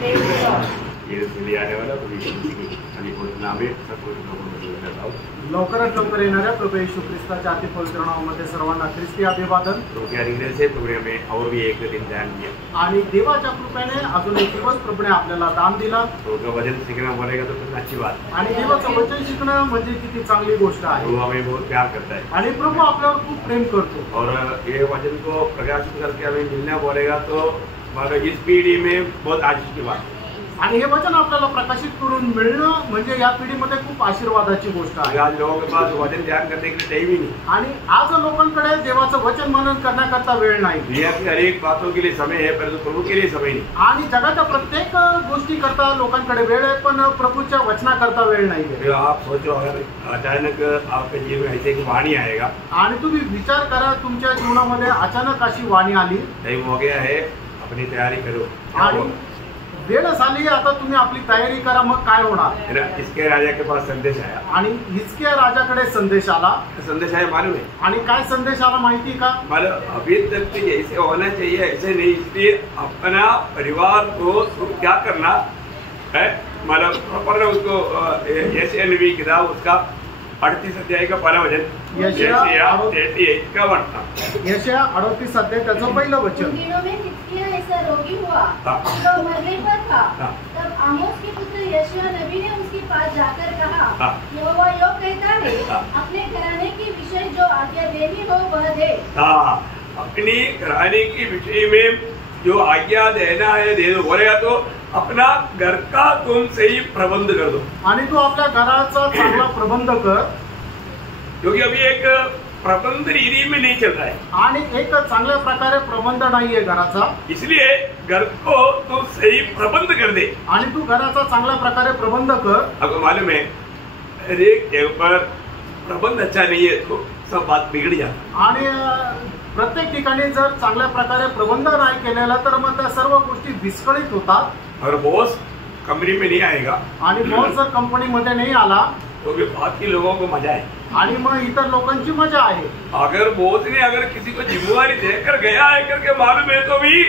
ये आने वाला आणि नामे लवकरात लवकर येणाऱ्या प्रभू येशू ख्रिस्ताच्या अति पवित्र नावामध्ये सर्वांना ख्रिस्ती अभिवादन। और भी एक दिन ध्यान दिया आणि देवाच्या कृपेने अजून एक दिवस प्रभूने आपल्याला दान दिला। तो वचन सीखना बोलेगा तो कितना अच्छी बात। आणि देवाचं वचन शिकणं म्हणजे किती चांगली गोष्ट आहे। वो हमें बहुत प्यार करता है आणि प्रभू आपल्यावर खूप प्रेम करतो। और ये वचन को प्रकाशित करके हमें मिलना बोलेगा तो इस पीढ़ी में बहुत आशीष की बात। आणि हे वचन आपल्याला प्रकाशित करून मिळणं म्हणजे या पिढीमध्ये खूप आशीर्वादाची गोष्ट आहे। आज लोगों के पास वचन ध्यान करने के लिए टाइम ही नहीं। आणि आज लोकांकडे देवाचं वचन मनन करण्याकरता वेळ नाही। दुनिया की हर एक बातों के लिए समय है परंतु प्रभु के लिए समय नहीं। आणि जगाच्या प्रत्येक गोष्टी करता लोकांकडे वेळ आहे पण प्रभूच्या वचनाकरता वेळ नाहीये। आप सोचो अगर अचानक आपके जीवन में ऐसे एक वाणी आएगा आणि तुम्ही विचार करा तुमच्या जीवनामध्ये अचानक अशी वाणी आली, टाइम हो गया है अपनी तैयारी करो आणि वेळ झाली आता तुम्ही आपली तयारी करा, मग काय होणार? इसके राजा के पास संदेश आया आणि हिजकिया राजाकडे संदेश आला। संदेश आया मालूम है? आणि काय संदेश आला माहिती का? मालूम अभी तक तो जैसे होना चाहिए ऐसे नहीं, इसलिए अपना परिवार को क्या करना है मालूम प्रॉपर उसको ऐसे नबी किताब उसका 38 अध्याय का पहला वचन यशाया 38 का वाटता यशाया 38 अध्याय त्याचं पहिलं वचन। ऐसा रोगी हुआ तो मरने पर था। तब आमोस के पुत्र यशाया नबी ने उसके पास जाकर कहा, यहोवा योग कहता है अपने घराने के विषय जो आज्ञा देनी हो वह दे। अपनी घराने के विषय में जो आज्ञा देना है दे दो। बोलेगा तो अपना घर का तुम सही प्रबंध कर दो। आणि तू आपल्या घराचा चांगला प्रबंध कर, क्योंकि अभी एक प्रबंध रीति में नहीं चल रहा है आणि एक चांगल्या प्रकारे प्रबंध नाहीये घराचा, इसलिए घर को तू सही प्रबंध कर दे। आणि तू घराचा चांगल्या प्रकारे प्रबंध कर। आपको मालूम है एक जगह पर प्रबंध अच्छा नहीं है तो सब बात बिगड़ जाती। आणि प्रत्येक ठिकाणी जर चांगल्या प्रकारे प्रबंध नाही केलेला तर मग त्या सर्व गोष्टी विस्कळीत होतात। अगर बॉस कंपनी में नहीं आएगा आणि बॉस जर कंपनीमध्ये नाही आला तो भी बाकी लोगों को मजा है आणि मग इतर लोकांची मजा आहे। अगर बॉस ने अगर किसी को जिम्मेवारी देकर गया है करके मालूम है तो भी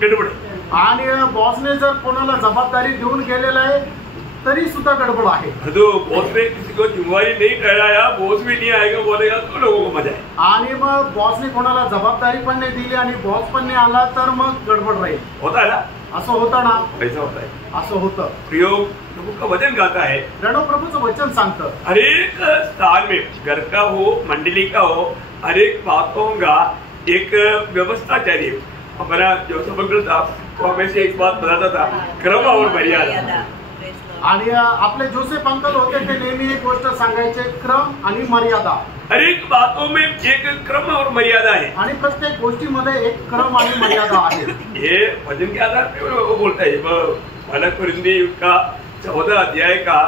गड़बड़ है। आणि बॉसने जर कोणाला जबाबदारी देऊन गेलेला आहे तरी सुद्धा गडबड आहे। तो बॉस ने किसी को जिम्मेवारी नहीं ठहराया, बॉस भी नहीं आएगा बोलेगा तो लोगों को मजा है। आणि मग बॉसने कोणाला जबाबदारी पण नाही दिली आणि बॉस पण नाही आला तर मग गडबड राहील। होता है ना? असं होतं ना? ऐसा होता है, असं होतं। प्रयोग प्रभु का वचन गाता है, रणो प्रभूचं वचन सांगतं हर एक स्थान में घर का हो मंडली का हो हर एक बातों का एक व्यवस्था चाहिए। हमारा जो समग्र था वो हमेशा एक बात बताता था, क्रम और मर्यादा। आणि आपले जोसेफ अंकल होते ते नेहमी एक गोष्ट सांगायचे, क्रम आणि मर्यादा। हर एक बातों में एक क्रम और मर्यादा है आणि प्रत्येक गोष्टीमध्ये एक क्रम आणि मर्यादा आहे। ये वचन के आधार पे वो बोलता है बालक परिंदी का 14 अध्याय का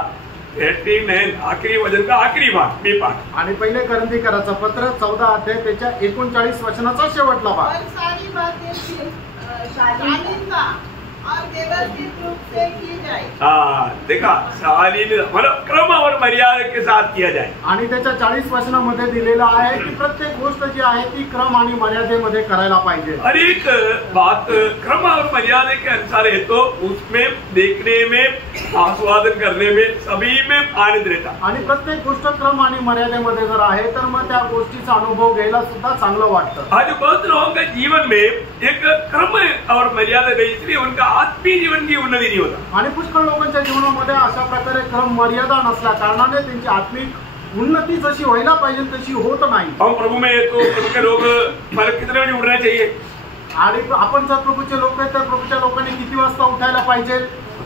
39 आखिरी वचन का आखिरी भाग बी पाठ। आणि पहिले करंदीकराचं पत्र 14 अध्याय त्याच्या 39 वचनाचा शेवटला भाग। सारी बातें शालीनता और व्यवस्थित रूप से की जाए। देखा शालीन मतलब क्रम और मर्यादा के साथ किया जाए। आणि त्याच्या 40 वचनामध्ये दिलेलं आहे की प्रत्येक गोष्ट जी आहे ती क्रम आणि मर्यादेमध्ये करायला पाहिजे। हर एक बात क्रम और मर्यादा के अनुसार है तो उसमें देखने में आस्वादन करने में सभी में आनंद रहता। आणि प्रत्येक गोष्ट क्रम आणि मर्यादेमध्ये जर आहे तर मग त्या गोष्टीचा अनुभव घ्यायला सुद्धा चांगलं वाटतं। आज बहुत लोगों के जीवन में एक क्रम और मर्यादा नहीं, इसलिए उनका आत्मीय जीवन की उन्नति नहीं होता। आणि पुष्कळ लोकांच्या जीवनामध्ये अशा प्रकारे क्रम मर्यादा नसल्या कारणाने त्यांची आत्मिक उन्नती जशी व्हायला पाहिजे तशी होत नाही। हम प्रभु में तो प्रभु के लोग मतलब कितने बजे उठना चाहिए? आणि आपण जर प्रभूचे लोक आहेत तर प्रभूच्या लोकांनी किती वाजता उठायला पाहिजे?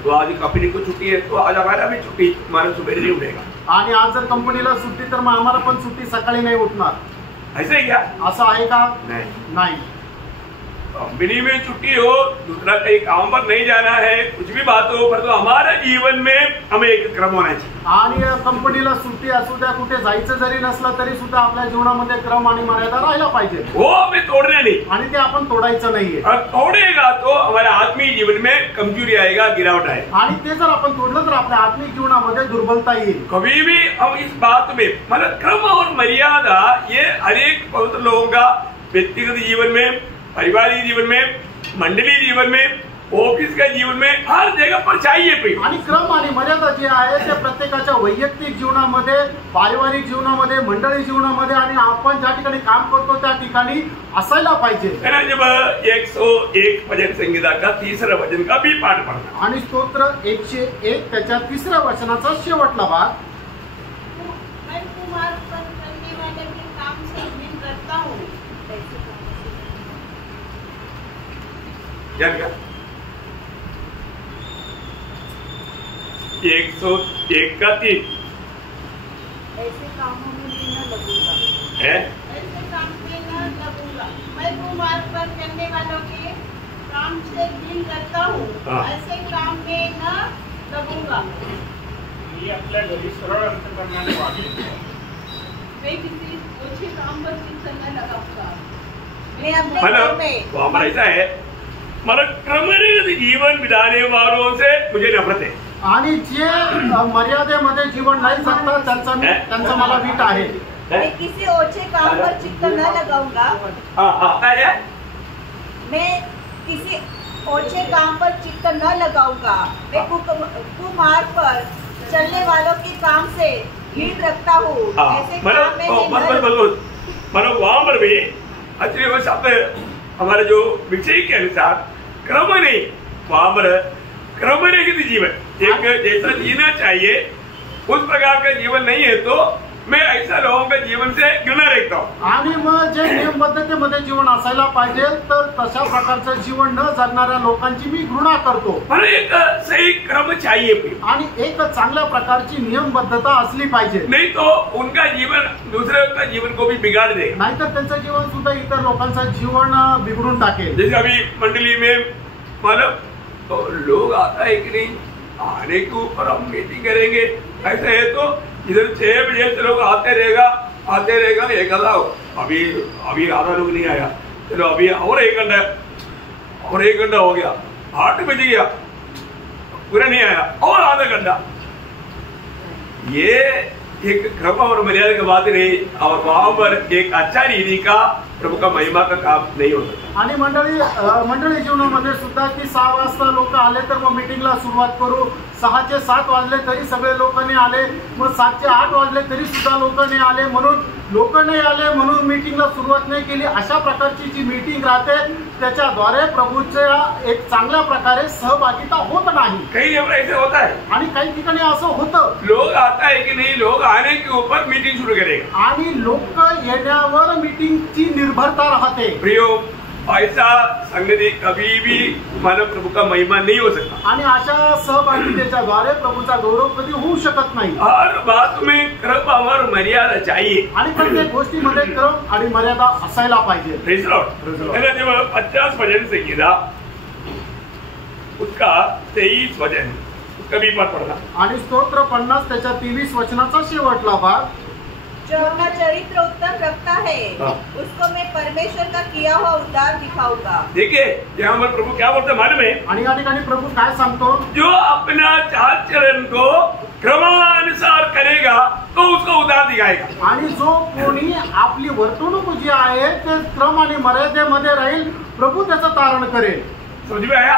तो आज कंपनी को छुट्टी है तो आज हमारा भी छुट्टी, हमारा सुबह नहीं उठेगा। आणि आज जर कंपनीला सुट्टी तर मग आम्हाला पण सुट्टी सकाळी नाही उठणार। ऐसा ही क्या? असं आहे का? नहीं। कंपनी में छुट्टी हो, दूसरा कहीं काम पर नहीं जाना है, कुछ भी बात हो, पर तो हमारे जीवन में हमें एक क्रम होना चाहिए। आणि कंपनीला सुट्टी असू द्या, कुठे जायचं जरी नसलं तरी सुद्धा आपल्या जीवनामध्ये क्रम आणि मर्यादा राहायला पाहिजे। वो हमें तोड़ना नहीं आणि ते आपण तोडायचं नाहीये। और तोड़ेगा तो हमारे आत्मीय जीवन में कमजोरी आएगा, गिरावट आएगा। आणि ते जर आपण तोडलं तर आपल्या आत्मिक जीवनामध्ये दुर्बलता येईल। कभी भी हम इस बात में मतलब क्रम और मर्यादा ये हर एक पवित्र लोगों का व्यक्तिगत जीवन में, पारिवारिक जीवन में, मंडली जीवन में ऑफिस के जीवन में हर जगह पर चाहिए भी। आणि क्रम आणि मर्यादा जे आहे ते प्रत्येकाच्या वैयक्तिक जीवनामध्ये, पारिवारिक जीवनामध्ये, मंडळी जीवनामध्ये आणि आपण ज्या ठिकाणी काम करतो त्या ठिकाणी असायला पाहिजे। जब 101 भजन संगीता का तीसरा भजन का भी पाठ पढ़ना आणि स्तोत्र 101 त्याच्या तिसऱ्या वचनाचा शेवटला भाग, मैं कुमारपन करने वाले के काम से घृणा करता हूँ। क्या क्या 101 का 3 ऐसे कामों में न लगूंगा, है। ऐसे काम में न लगूंगा। मैं कुमारपन करने वालों के काम से घृणा करता हूँ, हाँ। ऐसे काम में न लगूंगा। ये आपल्या घरी सरळ अंतकरणाने वागले। मैं किसी ओछे काम पर चित्त न लगाऊंगा। मैं अपने घर मतलब में वो हमारा ऐसा है, मतलब क्रमरहित जीवन बिताने वालों से मुझे नफरत है। आणि जे मर्यादेमध्ये जीवन नाही जगतात त्यांचा मला वीट आहे। मैं किसी ओछे काम पर चित्त न लगाऊंगा। हाँ है। मैं किसी ओछे काम पर चित्त न लगाऊंगा। मैं कुमार पर चलने वालों के काम से घृणा रखता हूँ, ऐसे काम में मतलब वहां पर भी अच्छे वो शब्द हमारे जो विषय के अनुसार क्रम नहीं, वहां पर क्रम रहित जीवन एक जैसा जीना चाहिए उस प्रकार का जीवन नहीं है, तो मैं ऐसा लोगों के जीवन से घृणा रखता हूँ। आणि मग जे नियमबद्धतेमध्ये जीवन असायला पाहिजे तर तशा प्रकारचं जीवन न जगणाऱ्या लोकांची मी घृणा करतो। पर एक सही क्रम चाहिए भी। आणि एक चांगल्या प्रकारची नियमबद्धता असली पाहिजे, नहीं तो उनका जीवन दूसरे का जीवन को भी बिगाड़ देगा। नाहीतर त्यांचं जीवन सुद्धा इतर लोकांचं जीवन बिघडून टाकेल। जैसे अभी मंडली में मतलब तो लोग आता है कि नहीं, आने के ऊपर हम मीटिंग करेंगे, ऐसा है तो इधर 6 बजे से लोग आते रहेगा एक आधा अभी आधा लोग नहीं आया, चलो अभी और 1 घंटा हो गया, 8 बज गया पूरा नहीं आया और आधा घंटा। ये एक क्रम और मर्यादा की बात नहीं, और वहां पर एक अच्छा रीति का प्रभु का महिमा का काम नहीं होता। आणि मंडळी जीवनामध्ये सुद्धा की 6 वाजता लोक आले तर मग मीटिंगला सुरुवात करू, 6 चे 7 वाजले तरी सगळे लोक नाही आले, मग 7 चे 8 वाजले तरी सुद्धा लोक नाही आले म्हणून मीटिंगला सुरुवात नाही केली। अशा प्रकारची जी मीटिंग राहते त्याच्याद्वारे प्रभूच्या एक चांगल्या प्रकारे सहभागिता होत नाही। कहीं ऐसे होता है आणि काही ठिकाणी असं होतं, लोग आता है कि नहीं, लोग आने के ऊपर मीटिंग शुरू करेगा आणि लोक येण्यावर मीटिंगची निर्भरता राहते। प्रियो, ऐसा संगति कभी भी मानव प्रभु का महिमा नहीं हो सकता। आणि अशा सहभागितेच्याद्वारे प्रभूचा गौरव कधी होऊ शकत नाही। हर बात में क्रम और मर्यादा चाहिए, आणि प्रत्येक गोष्टीमध्ये क्रम आणि मर्यादा असायला पाहिजे। Praise Lord. है ना, जब 50 भजन संगीता उसका 23 भजन उसका भी पाठ पढ़ना, आणि स्तोत्र 50 त्याच्या 23 वचनाचा शेवटला भाग, जो अपना चरित्र उत्तम रखता है उसको मैं परमेश्वर का किया हुआ उद्धार दिखाऊंगा। देखिए यहाँ पर प्रभु क्या बोलते मालूम है, आणि या ठिकाणी प्रभू काय सांगतो, जो अपना चाल चलन को क्रमानुसार करेगा तो उसको उद्धार दिखाएगा। आणि जो कोणी आपली वर्तणूक जी आहे ते क्रम आणि मर्यादेमध्ये राहील, प्रभू त्याचं तारण करेल। समझ में आया?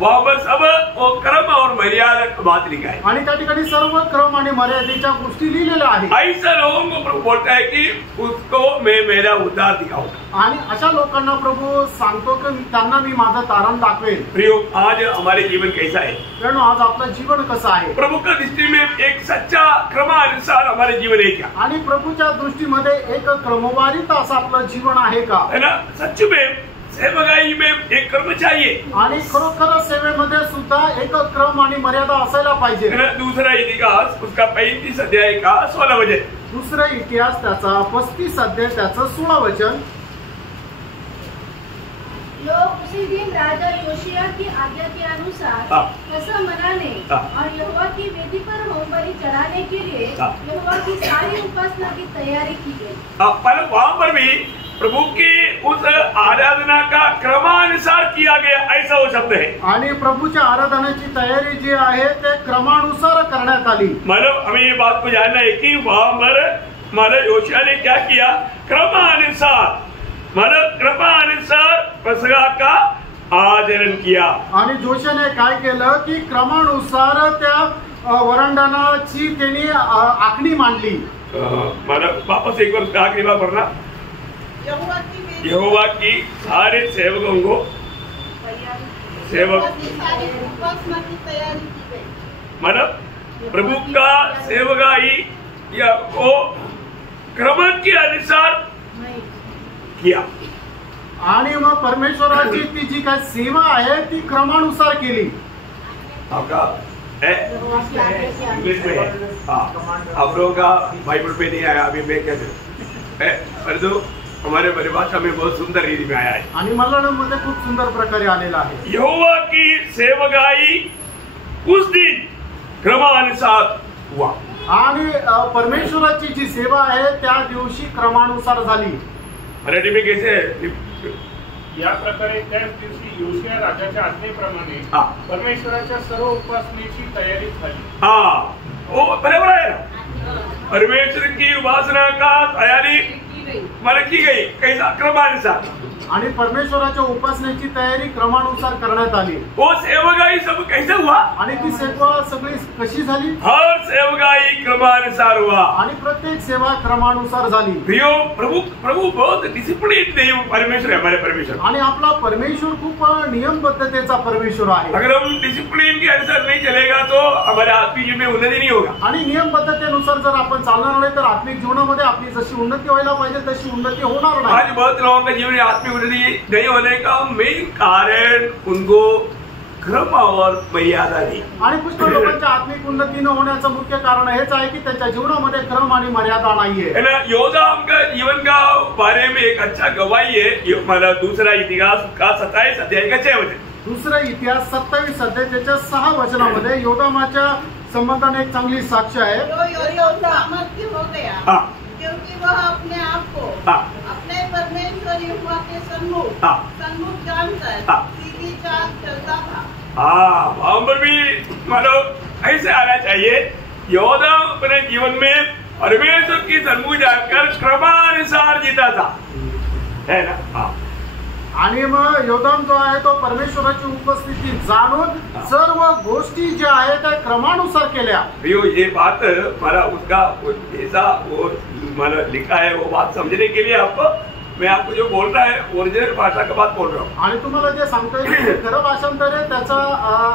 वहां पर सब वो क्रम और मर्यादा की बात लिखा है, आणि त्या ठिकाणी सर्व क्रम आणि मर्यादेच्या गोष्टी लिहिलेल्या आहेत। ऐसा लोगों को प्रभु बोलता है कि उसको मैं मेरा उद्धार दिखाऊंगा। आणि अशा लोकांना प्रभू सांगतो की त्यांना मी माझं तारण दाखवेल। प्रियो, आज हमारे जीवन कैसा है? कारण आज आपलं जीवन कसं आहे? प्रभु का दृष्टि में एक सच्चा क्रमानुसार हमारे जीवन है क्या? आणि प्रभूच्या दृष्टीमध्ये एक क्रमवारीत असं आपलं जीवन आहे का? है ना, सच में सेवकाई में एक क्रम चाहिए, आणि खरोखर सेवेमध्ये सुद्धा एक क्रम आणि मर्यादा असायला पाहिजे। है ना। दूसरा इतिहास उसका 35 अध्याय का 16 वचन, दुसरा इतिहास त्याचा 35 अध्याय त्याचं 16 वचन, लोग उसी दिन राजा योशिया की आज्ञा के अनुसार कसम मनाने और यहोवा की वेदी पर होमबलि चढ़ाने के लिए यहोवा की सारी उपासना की तैयारी की गई। पर वहां पर भी प्रभु की उस आराधना का क्रमानुसार किया गया, ऐसा वो शब्द है। आणि प्रभूच्या आराधनाची तयारी जी आहे ते क्रमानुसार करण्यात आली। मतलब हमें ये बात को जानना है कि वहां पर मतलब योशिया ने क्या किया, क्रमानुसार, मतलब क्रमानुसार पसगा का आचरण किया। आणि जोशेने काय केलं की क्रमानुसार त्या वरांडणाची त्यांनी आखणी मांडली। मला वापस एक बार आखिरी बार पढ़ना। यहोवा की सारे सेवकों को सेवक मतलब प्रभु का सेवकाई या वो क्रम के अनुसार किया। आणि मग परमेश्वराची ती जी काय सेवा आहे ती क्रमानुसार केली। आपका इंग्लिश में है, हाँ आप लोगों का बाइबल पे नहीं आया अभी, मैं क्या करूँ हमारे परिभाषा में बहुत सुंदर रीति में आया है आणि मल्याळममध्ये खूप सुंदर प्रकारे आलेला आहे। यहोवा की सेवकाई उस दिन क्रमानुसार हुआ। आणि परमेश्वराची जी सेवा आहे त्या दिवशी क्रमानुसार झाली। मराठी में कैसे है? या प्रकारे त्याच दिवशी योशिया राजाच्या आज्ञेप्रमाणे परमेश्वराच्या सर्व उपासनेची तयारी झाली। हाँ वो बराबर है ना, परमेश्वर की उपासना का तैयारी मला की गई कैसा क्रमानुसार, आणि परमेश्वराच्या उपासनेची तयारी क्रमानुसार करण्यात आली। वो सेवकाई सब कैसे हुआ? आणि ती सेवा सगळी कशी झाली? हर सेवकाई क्रमानुसार हुआ आणि प्रत्येक सेवा क्रमानुसार झाली। प्रियो प्रभु बहुत डिसिप्लिन देव परमेश्वर है, हमारे परमेश्वर। आणि आपला परमेश्वर खूप नियमबद्धतेचा परमेश्वर आहे। अगर हम डिसिप्लिन के अनुसार नहीं चलेगा तो हमारे आत्मिक जीवन में उन्नति नहीं होगा। आणि नियमबद्धतेनुसार जर आपण चालणार नाही तर आत्मिक जीवनामध्ये आपली जशी उन्नती व्हायला पाहिजे तशी उन्नती होणार नाही। आज बहुत लोगों का जीवन आत्मिक उन्नति नहीं होने का मेन कारण उनको क्रम और मर्यादा नहीं। आणि पुष्कळ लोकांच्या आत्मिक उन्नती न होण्याचं मुख्य कारण हेच आहे की त्यांच्या जीवनामध्ये क्रम आणि मर्यादा नाहीये। है ना, योदाम का जीवन का बारे में एक अच्छा गवाही है हमारा दूसरा इतिहास का 27 अध्याय का 6 वचन। दुसरा इतिहास 27 अध्यायाच्या 6 वचनामध्ये योदामाच्या संबंधाने एक चांगली साक्ष आहे। सामर्थ्य हो गया क्योंकि वह अपने आप को अपने परमेश्वर यहोवा के सन्मुख जानकर सीधी चाल चलता था। हाँ वहां पर भी मानो ऐसे आना चाहिए। योदा अपने जीवन में परमेश्वर की सन्मुख जानकर क्रमानुसार जीता था, है ना। हाँ आणि मग योदाम जो आहे तो परमेश्वराची उपस्थिती जाणून सर्व गोष्टी ज्या आहेत त्या क्रमानुसार केल्या। ये बात हमारा उसका ऐसा वो मैंने लिखा है, वो बात समझने के लिए आपको मैं आपको जो बोल रहा है ओरिजिनल भाषा का बात बोल रहा हूँ। आणि तुम्हाला जे सांगतोय ते खरं भाषांतर आहे, त्याचा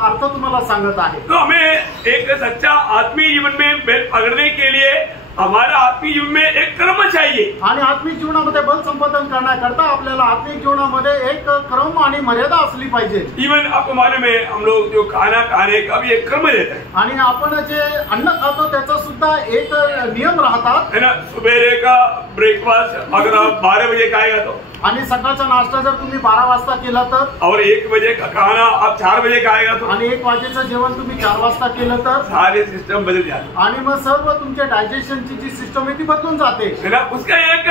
अर्थ तुम्हाला सांगत आहे। तो हमें एक सच्चा आत्मीय जीवन में बल पकड़ने के लिए हमारा आत्मिक जीवन में एक क्रम चाहिए। आणि आत्मिक जीवनामध्ये बल संपादन करण्याकरता आपल्याला आत्मिक जीवनामध्ये एक क्रम आणि मर्यादा असली पाहिजे। इवन आपको मालूम है हम लोग जो खाना खाने का भी एक क्रम रहता है। आणि आपण जे अन्न खातो त्याचा सुद्धा एक नियम राहतात, है ना। सुबह का ब्रेकफास्ट अगर आप 12 बजे खाएगा तो, आणि सकाळचा नाश्ता जर तुम्ही 12 वाजता केला तर, और 1 बजे का खाना आप 4 बजे खाएगा तो, आणि 1 वाजेचं जेवण तुम्ही 4 वाजता केलं तर सारे सिस्टम बदल जाते। आणि मग सर्व तुमच्या डायजेशनची जी सिस्टम आहे ती बदलून जाते। है ना, उसका एक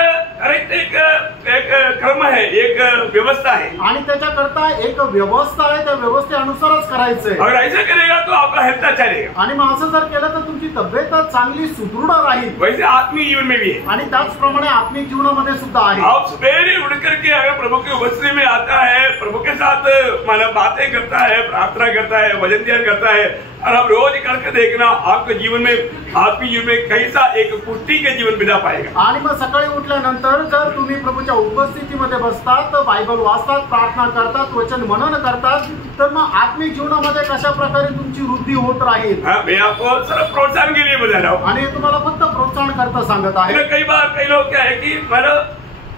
क्रम है, एक व्यवस्था है, आणि त्याच्याकरता एक व्यवस्था आहे, त्या व्यवस्थेनुसारच करायचंय। अगर ऐसा करेगा तो आपका हेल्थ अच्छा रहेगा। आणि मग असं जर केलं तर तुमची तब्येत चांगली सुदृढ राहील। वैसे आत्मिक जीवन में भी है, आणि त्याचप्रमाणे आत्मिक जीवनामध्ये सुद्धा आहे। आप सवेरे उठ करके अगर प्रभु की उपस्थिति में आता है, प्रभु के साथ माना बातें करता है, प्रार्थना करता है, भजन ध्यान करता है, और आप रोज करके देखना आपके जीवन में आत्मिक जीवन में कैसा एक पुष्टि के जीवन बिता पाएगा। आणि मग सकाळी उठल्यानंतर जर तुम्ही प्रभूच्या उपस्थितीमध्ये बसतात, बायबल वाचतात, प्रार्थना करतात, वचन मनन करतात, तर मग आत्मिक जीवनामध्ये कशा प्रकारे तुमची वृद्धी होत राहील। मैं आपको सिर्फ प्रोत्साहन के लिए बता रहा हूँ, आणि तुम्हाला फक्त प्रोत्साहन करता सांगत आहे। कई बार कई लोग क्या है कि मला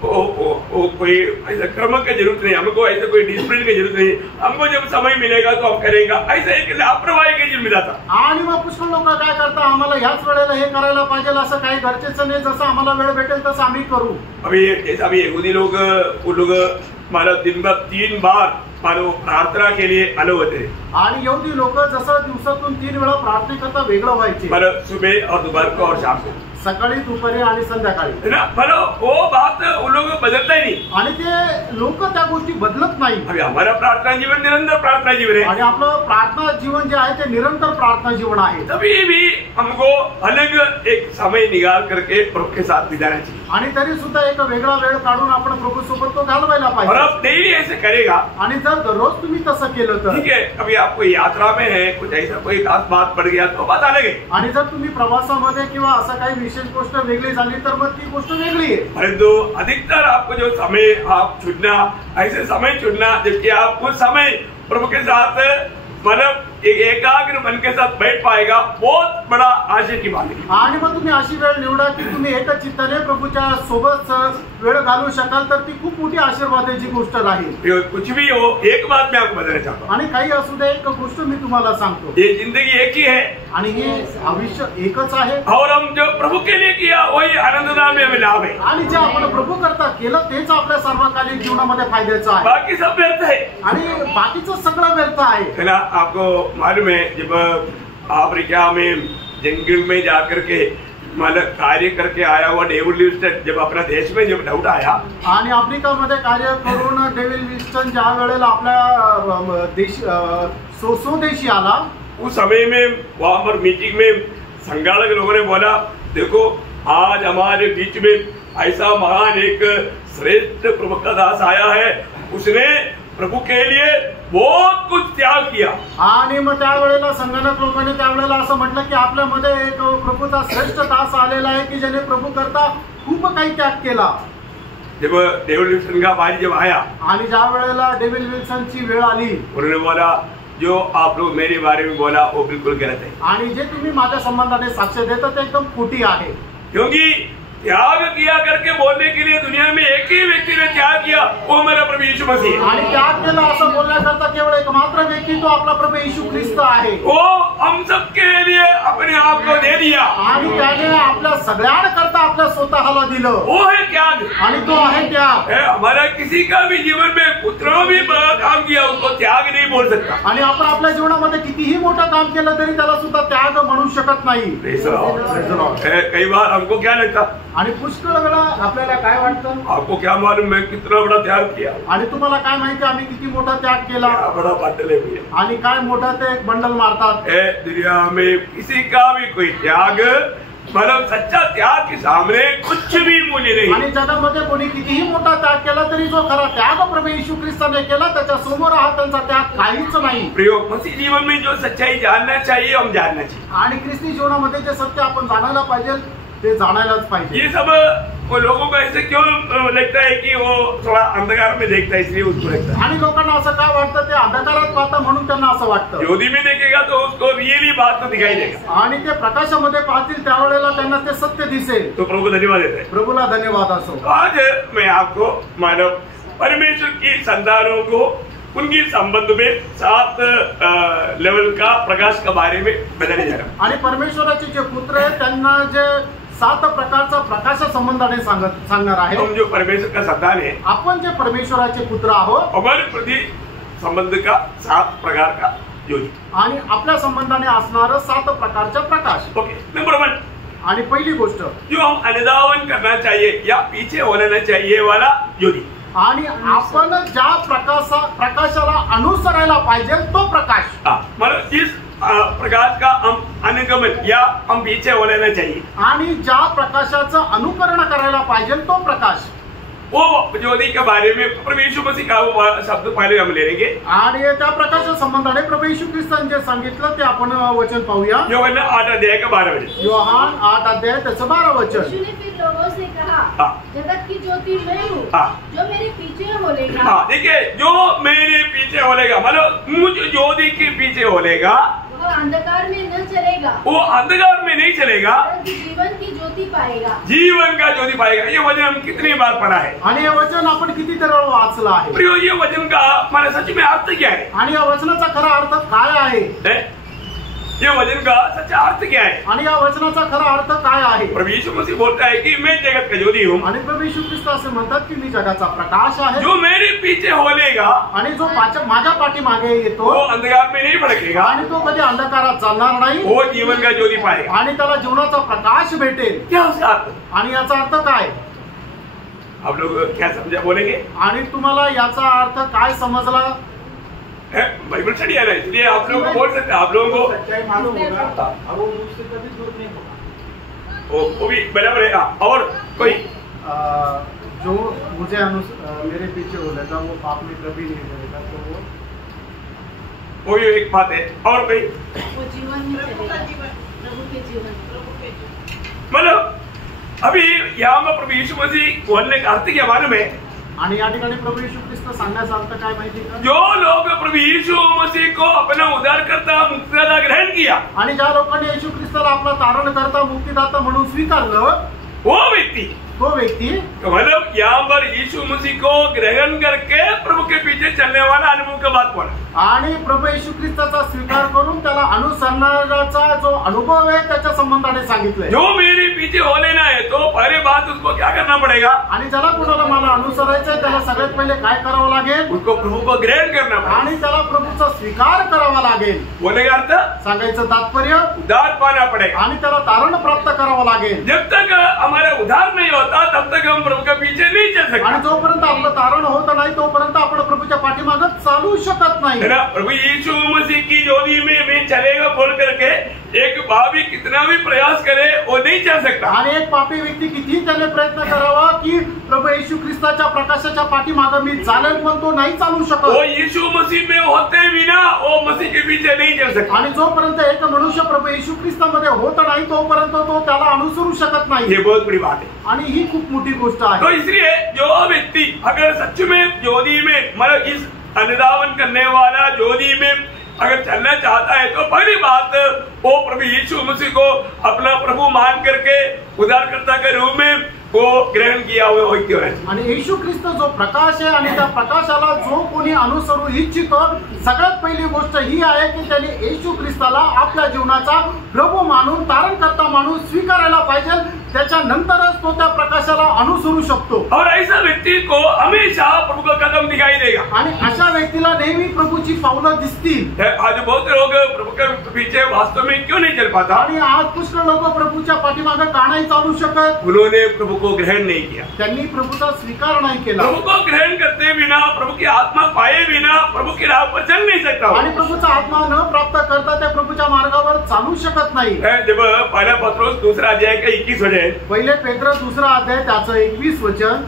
कोई ऐसा क्रम की जरूरत नहीं, हमको ऐसा कोई डिसिप्लिन की जरूरत नहीं, हमको जब समय मिलेगा तो हम करेंगे, ऐसा एक लापरवाही के जीवन में जाता। आणि मग पुष्कळ लोक काय करतात, आम्हाला ह्याच वेळेला हे करायला पाहिजे असं काही गरजेच नाही, जसं आम्हाला वेळ भेटेल तसं आम्ही करू। अभी यहूदी लोग वो लोग मानो दिन भर 3 बार मानो प्रार्थना के लिए अलग होते। आणि यहूदी लोक जसं दिवसातून 3 वेळा प्रार्थना करता वेगळं व्हायचे, मानो सुबह और दोपहर को और शाम को। सकाळी दुपारी आणि संध्याकाळी है ना, मतलब वो बात उन लोग बदलता ही नहीं। आणि ते लोक त्या गोष्टी बदलत नाही। अभी हमारा प्रार्थना जीवन निरंतर प्रार्थना जीवन है आणि आपलं प्रार्थना जीवन जे आहे ते निरंतर प्रार्थना जीवन आहे। तभी भी हमको अलग एक समय निकाल करके प्रभु के साथ बिताना चाहिए आणि तरी सुद्धा एक वेगळा वेळ काढून आपण प्रभू सोबत तो घालवायला और पाहिजे। अब डेली ऐसे करेगा। आणि जर दररोज तुम्ही तसं केलं तर ठीक है, अभी आपको यात्रा में है कुछ ऐसा कोई खास बात पड़ गया तो बात अलग है, आणि जर तुम्ही प्रवासामध्ये किंवा असं काही विशेष गोष्ट वेगळी झाली तर मग ती गोष्ट वेगळी आहे। परंतु अधिकतर आपको जो समय आप चुनना, ऐसे समय चुनना जबकि आप कुछ समय प्रभु के साथ मतलब एक एकाग्र मन के साथ बैठ पाएगा, बहुत बड़ा आशीष की बात है। आणि मग तुम्ही अशी वेळ निवडा की तुम्ही एका चित्ताने प्रभूच्या सोबत वेळ घालवू शकाल तर ती खूप मोठी आशीर्वादाची गोष्ट राहील। कुछ भी हो, एक बात मैं आपको बताना चाहता हूँ, आणि काही असू दे एक गोष्ट मी तुम्हाला सांगतो, ये जिंदगी एक ही है आणि हे आयुष्य एकच आहे और हम जो प्रभु के लिए किया वही आनंददान में हमें लाभ है, आणि जे आपण प्रभू करता केलं तेच आपल्या सर्वकालिक जीवनामध्ये फायद्याचं आहे बाकी सब व्यर्थ है। आणि बाकीचं सगळं व्यर्थ आहे। है ना, आपको मालूम है जब अफ्रीका में जंगल में जाकर के मतलब कार्य करके आया हुआ डेविड लिविंगस्टन जब अपना देश में जब लौट आया आणि आफ्रिकामध्ये कार्य करून डेव्हिड लिव्हिंगस्टन ज्या वेळेला आपल्या देश स्वदेशी आला, उस समय में वहां पर मीटिंग में संघालक लोगों ने बोला, देखो आज हमारे बीच में ऐसा महान एक श्रेष्ठ प्रवक्ता दास आया है, उसने प्रभु के लिए बहुत कुछ त्याग किया। आणि मग त्यावेळेला संगणक लोकांनी त्यावेळेला असं म्हटलं की आपल्यामध्ये एक प्रभूचा श्रेष्ठ दास आलेला आहे की ज्याने प्रभू करता खूप काही त्याग केला। जब डेविड लिविंगस्टन का बारी जब आया आणि ज्या वेळेला डेव्हिड लिव्हिंगस्टनची वेळ आली, उन्होंने बोला जो आप लोग मेरे बारे में बोला वो बिल्कुल गलत है, आणि जे तुम्ही माझ्या संबंधाने साक्ष देता ते एकदम खोटी आहे। क्योंकि त्याग किया करके बोलने के लिए दुनिया में एक ही व्यक्ति ने त्याग किया, वो मेरा प्रभु यीशु मसीह है। आणि त्याग केला असं बोलण्याकरता केवळ एक मात्र व्यक्ती तो आपला प्रभू येशू ख्रिस्त आहे। वो हम सबके लिए अपने आप को दे दिया आणि त्याने आपल्या सगळ्यांकरता आपल्या स्वतःला दिलं, वो है त्याग। आणि तो आहे त्याग। हमारा किसी का भी जीवन में कितना भी बड़ा काम किया उसको त्याग नहीं बोल सकता। आणि आपण आपल्या जीवनामध्ये कितीही मोठं काम केलं तरी त्याला सुद्धा त्याग म्हणू शकत नाही। Praise the Lord. कई बार हमको क्या लगता, आणि पुष्कळ वेळा आपल्याला काय वाटतं, आपको क्या मालूम मैं कितना बड़ा त्याग किया, आणि तुम्हाला काय माहिती आम्ही किती मोठा त्याग केला, क्या बड़ा बंडल है भैया। आणि काय मोठा ते एक बंडल मारतात। दुनिया में किसी का भी कोई त्याग मतलब सच्चा त्याग के सामने कुछ भी मूल्य नहीं। आणि जगामध्ये कोणी कितीही मोठा त्याग केला तरी जो खरा त्याग प्रभू येशू ख्रिस्ताने केला त्याच्या समोर हा त्यांचा त्याग काहीच नाही। प्रयोग मसीह जीवन में जो सच्चाई जानना चाहिए हम जानना चाहिए, आणि ख्रिस्ती जीवनामध्ये जे सत्य आपण जाणायला पाहिजे ते जाणायलाच पाहिजे। ये सब वो लोगों को ऐसे क्यों लगता है कि वो थोड़ा अंधकार में देखता है इसलिए उसको लगता है। आणि लोकांना असं काय वाटतं, ते अंधकारात पाहता म्हणून त्यांना असं वाटतं। ज्योति में देखेगा तो उसको रियली बात तो दिखाई देगा, आणि ते प्रकाशामध्ये पाहतील त्यावेळेला त्यांना ते सत्य दिसेल। तो प्रभु को धन्यवाद देता है। प्रभूला धन्यवाद असो। आज मैं आपको मानव परमेश्वर की संतानों को उनके संबंध में 7 लेवल का प्रकाश के बारे में बताने जा रहा हूँ। आणि परमेश्वराचे जे पुत्र आहेत त्यांना जे 7 प्रकारचा प्रकाशा संबंधाने सांगणार आहे। हम जो परमेश्वर का संतान है, आपण जे परमेश्वराचे पुत्र आहोत, हमारे प्रति संबंध का 7 प्रकार का ज्योति, आणि आपल्या संबंधाने असणार 7 प्रकारचा प्रकाश। ओके। नंबर 1, आणि पहिली गोष्ट जो हम अनुधावन करना चाहिए या पीछे होना चाहिए वाला ज्योति, आणि आपण ज्या प्रकाशाला अनुसरायला पाहिजे तो प्रकाश। मतलब जिस प्रकाश का हम अनुगमन या हम पीछे हो लेना चाहिए, आणि ज्या प्रकाशाचं अनुकरण करायला पाहिजे तो प्रकाश, वो ज्योति के बारे में प्रभु यीशु मसीह का वो शब्द पहले हम ले लेंगे। आणि त्या प्रकाशा संबंधाने प्रभू येशू ख्रिस्ताने जे सांगितलं ते आपण वचन पाहूया। योहन्ना 8 अध्याय का 12 वचन। योहान 8 अध्याय त्याचं 12 वचन। यीशु ने फिर लोगों से कहा, जगत की ज्योति मैं हूँ, जो मेरे पीछे होलेगा। देखिए, जो मेरे पीछे होलेगा मतलब मुझ ज्योति के पीछे होलेगा, वो अंधकार में न चलेगा, वो अंधकार में नहीं चलेगा, जीवन की ज्योति पाएगा। जीवन का ज्योति पाएगा। ये वचन हम कितनी बार पढ़ा है, आणि हे वचन आपण कितीतरी वेळा वाचलं आहे। प्रियो, ये वचन का हमारे सच में अर्थ क्या है? आणि या वचनाचा खरा अर्थ काय आहे? ये वचन का सच्चा अर्थ क्या है? आणि या वचनाचा खरा अर्थ काय आहे? प्रभु यीशु मसीह बोलता है कि मैं जगत का ज्योति हूँ, आणि प्रभू येशू ख्रिस्त असे म्हणतात की मी जगाचा प्रकाश आहे, जो मेरे पीछे होलेगा आणि जो माझ्या पाठीमागे येतो वो अंधकार में नहीं भटकेगा, आणि तो कधी अंधकारात चालणार नाही, वो जीवन का ज्योति पाएगा। आणि त्याला जीवनाचा प्रकाश भेटेल। क्या उसका अर्थ? आणि याचा अर्थ काय? आप लोग क्या समझा बोलेंगे? आणि तुम्हाला याचा अर्थ काय समजला? बाइबल स्टडी है ना, इसलिए आप लोग बोल सकते हैं, आप लोगों को सच्चाई मालूम होगा और वो मुझसे कभी दूर नहीं होगा। वो भी बराबर है। और कोई जो मुझे मेरे पीछे होगा वो पाप में कभी नहीं करेगा, तो वो भी एक बात है। और कोई वो जीवन में चलेगा, प्रभु के जीवन। मतलब अभी यहाँ में प्रभु यीशु मसीह बोलने का अर्थ क्या मालूम है? आणि या ठिकाणी प्रभू येशू ख्रिस्त सांगण्याचा अर्थ काय माहिती का? जो लोग प्रभु यीशु मसीह को अपना उद्धारकर्ता मुक्तिदाता ग्रहण किया, आणि ज्या लोकांनी येशू ख्रिस्ताला आपला तारणकर्ता मुक्तिदाता म्हणून स्वीकारलं, वो व्यक्ति तो व्यक्ती मतलब यहाँ पर यीशु मसीह को ग्रहण करके प्रभु के पीछे चलने वाला अनुभव का बात बोला, आणि प्रभू येशू ख्रिस्ताचा स्वीकार करून त्याला अनुसरणाचा जो अनुभव आहे त्याच्या संबंधाने सांगितलंय। जो मेरे पीछे हो लेना है तो पहले बात उसको क्या करना पड़ेगा? आणि ज्याला कोणाला मला अनुसरायचंय त्याला सगळ्यात पहिले काय करावं लागेल? उसको प्रभु को ग्रहण करना पड़ेगा आणि त्याला प्रभूचा स्वीकार करावा लागेल। बोलने का अर्थ सांगायचं तात्पर्य उद्धार पाना पड़ेगा। आणि त्याला तारण प्राप्त करावं लागेल। जब तक हमारा उद्धार नहीं होता तब तक हम प्रभु के पीछे नहीं चल सकते। आणि जोपर्यंत आपलं तारण होत नाही तोपर्यंत आपण प्रभूच्या पाठीमागे चालू शकत नाही। है ना? प्रभु यीशु मसीह की ज्योति में मैं चलेगा बोल करके एक पापी कितना भी प्रयास करे वो नहीं चल सकता। आणि एक पापी व्यक्ती किती त्याने प्रयत्न करावा की प्रभू येशू ख्रिस्ताच्या प्रकाशाच्या पाठीमागे मी चालेल पण तो नाही चालू वो शकत। यीशु मसीह में होते बिना वो मसीह के पीछे नहीं चल सकता। आणि जोपर्यंत एक मनुष्य प्रभू येशू ख्रिस्तामध्ये होत नाही तोपर्यंत तो त्याला अनुसरू शकत नाही। ये बहुत बड़ी बात है। आणि ही खूप मोठी गोष्ट तो आहे। इसलिए जो व्यक्ति अगर सच में ज्योति में मतलब इस अनुधावन करने वाला ज्योति में अगर चलना चाहता है तो पहली बात वो प्रभु यीशु मसीह को अपना प्रभु मान करके उद्धारकर्ता के रूप में वो ग्रहण किया हुआ व्यक्ती होना। आणि येशू ख्रिस्त जो प्रकाश आहे आणि त्या प्रकाशाला जो कोणी अनुसरू इच्छितो सगळ्यात पहिली गोष्ट ही आहे की त्याने येशू ख्रिस्ताला आपल्या जीवनाचा प्रभू मानून तारणकर्ता मानून स्वीकारायला पाहिजे। त्याच्यानंतरच तो त्या प्रकाशाला अनुसरू शकतो। और ऐसा व्यक्ति को हमेशा प्रभु का कदम दिखाई देगा। आणि अशा व्यक्तीला नेहमी प्रभूची पावलं दिसतील। आज बहुत लोग प्रभु के पीछे वास्तव में क्यों नहीं चल पाता? आणि आज पुष्कळ लोक प्रभूच्या पाठीमागे का नाही चालू शकत? उन्होंने प्रभु को ग्रहण नहीं किया, त्यांनी प्रभूचा स्वीकार नाही केला। प्रभु को ग्रहण करते बिना प्रभु की आत्मा पाए बिना प्रभु की राह पर चल नहीं सकता। आणि प्रभूचा आत्मा न प्राप्त करता त्या प्रभूच्या मार्गावर चालू शकत नाही। जब पहला पत्रोस दूसरा अध्याय का 21 वचन, पहिले पेत्र दुसरा अध्याय त्याचं 21 वचन,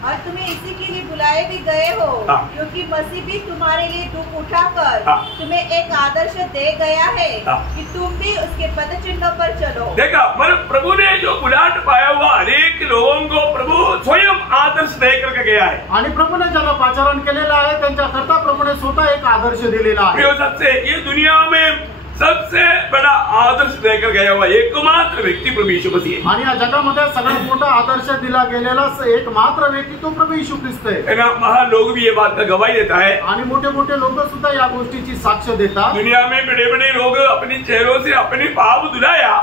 और तुम्हें इसी के लिए बुलाए भी गए हो क्योंकि मसीह भी तुम्हारे लिए दुख उठाकर तुम्हें एक आदर्श दे गया है कि तुम भी उसके पदचिन्हों पर चलो। देखा मतलब प्रभु ने जो बुलाहट पाया हुआ अनेक लोगों को प्रभु स्वयं आदर्श दे करके गया है। आणि प्रभूने ज्याला पाचारण केलेलं आहे त्यांच्याकरता प्रभूने स्वतः एक आदर्श दिलेला आहे। प्रिय सबसे ये दुनिया में सबसे बड़ा आदर्श देकर गया हुआ एकमात्र व्यक्ती प्रभु यीशु मसीह है। आणि या जगामध्ये सगळ्यात मोठा आदर्श दिला गेलेला एकमात्र व्यक्ती तो प्रभू येशू ख्रिस्त आहे। ना महान लोग भी ये बात का गवाही देता है आणि मोठे मोठे लोक सुद्धा या गोष्टीची साक्ष देतात। दुनिया में बड़े बड़े लोग अपने चेहरों से अपने पाप धुलाया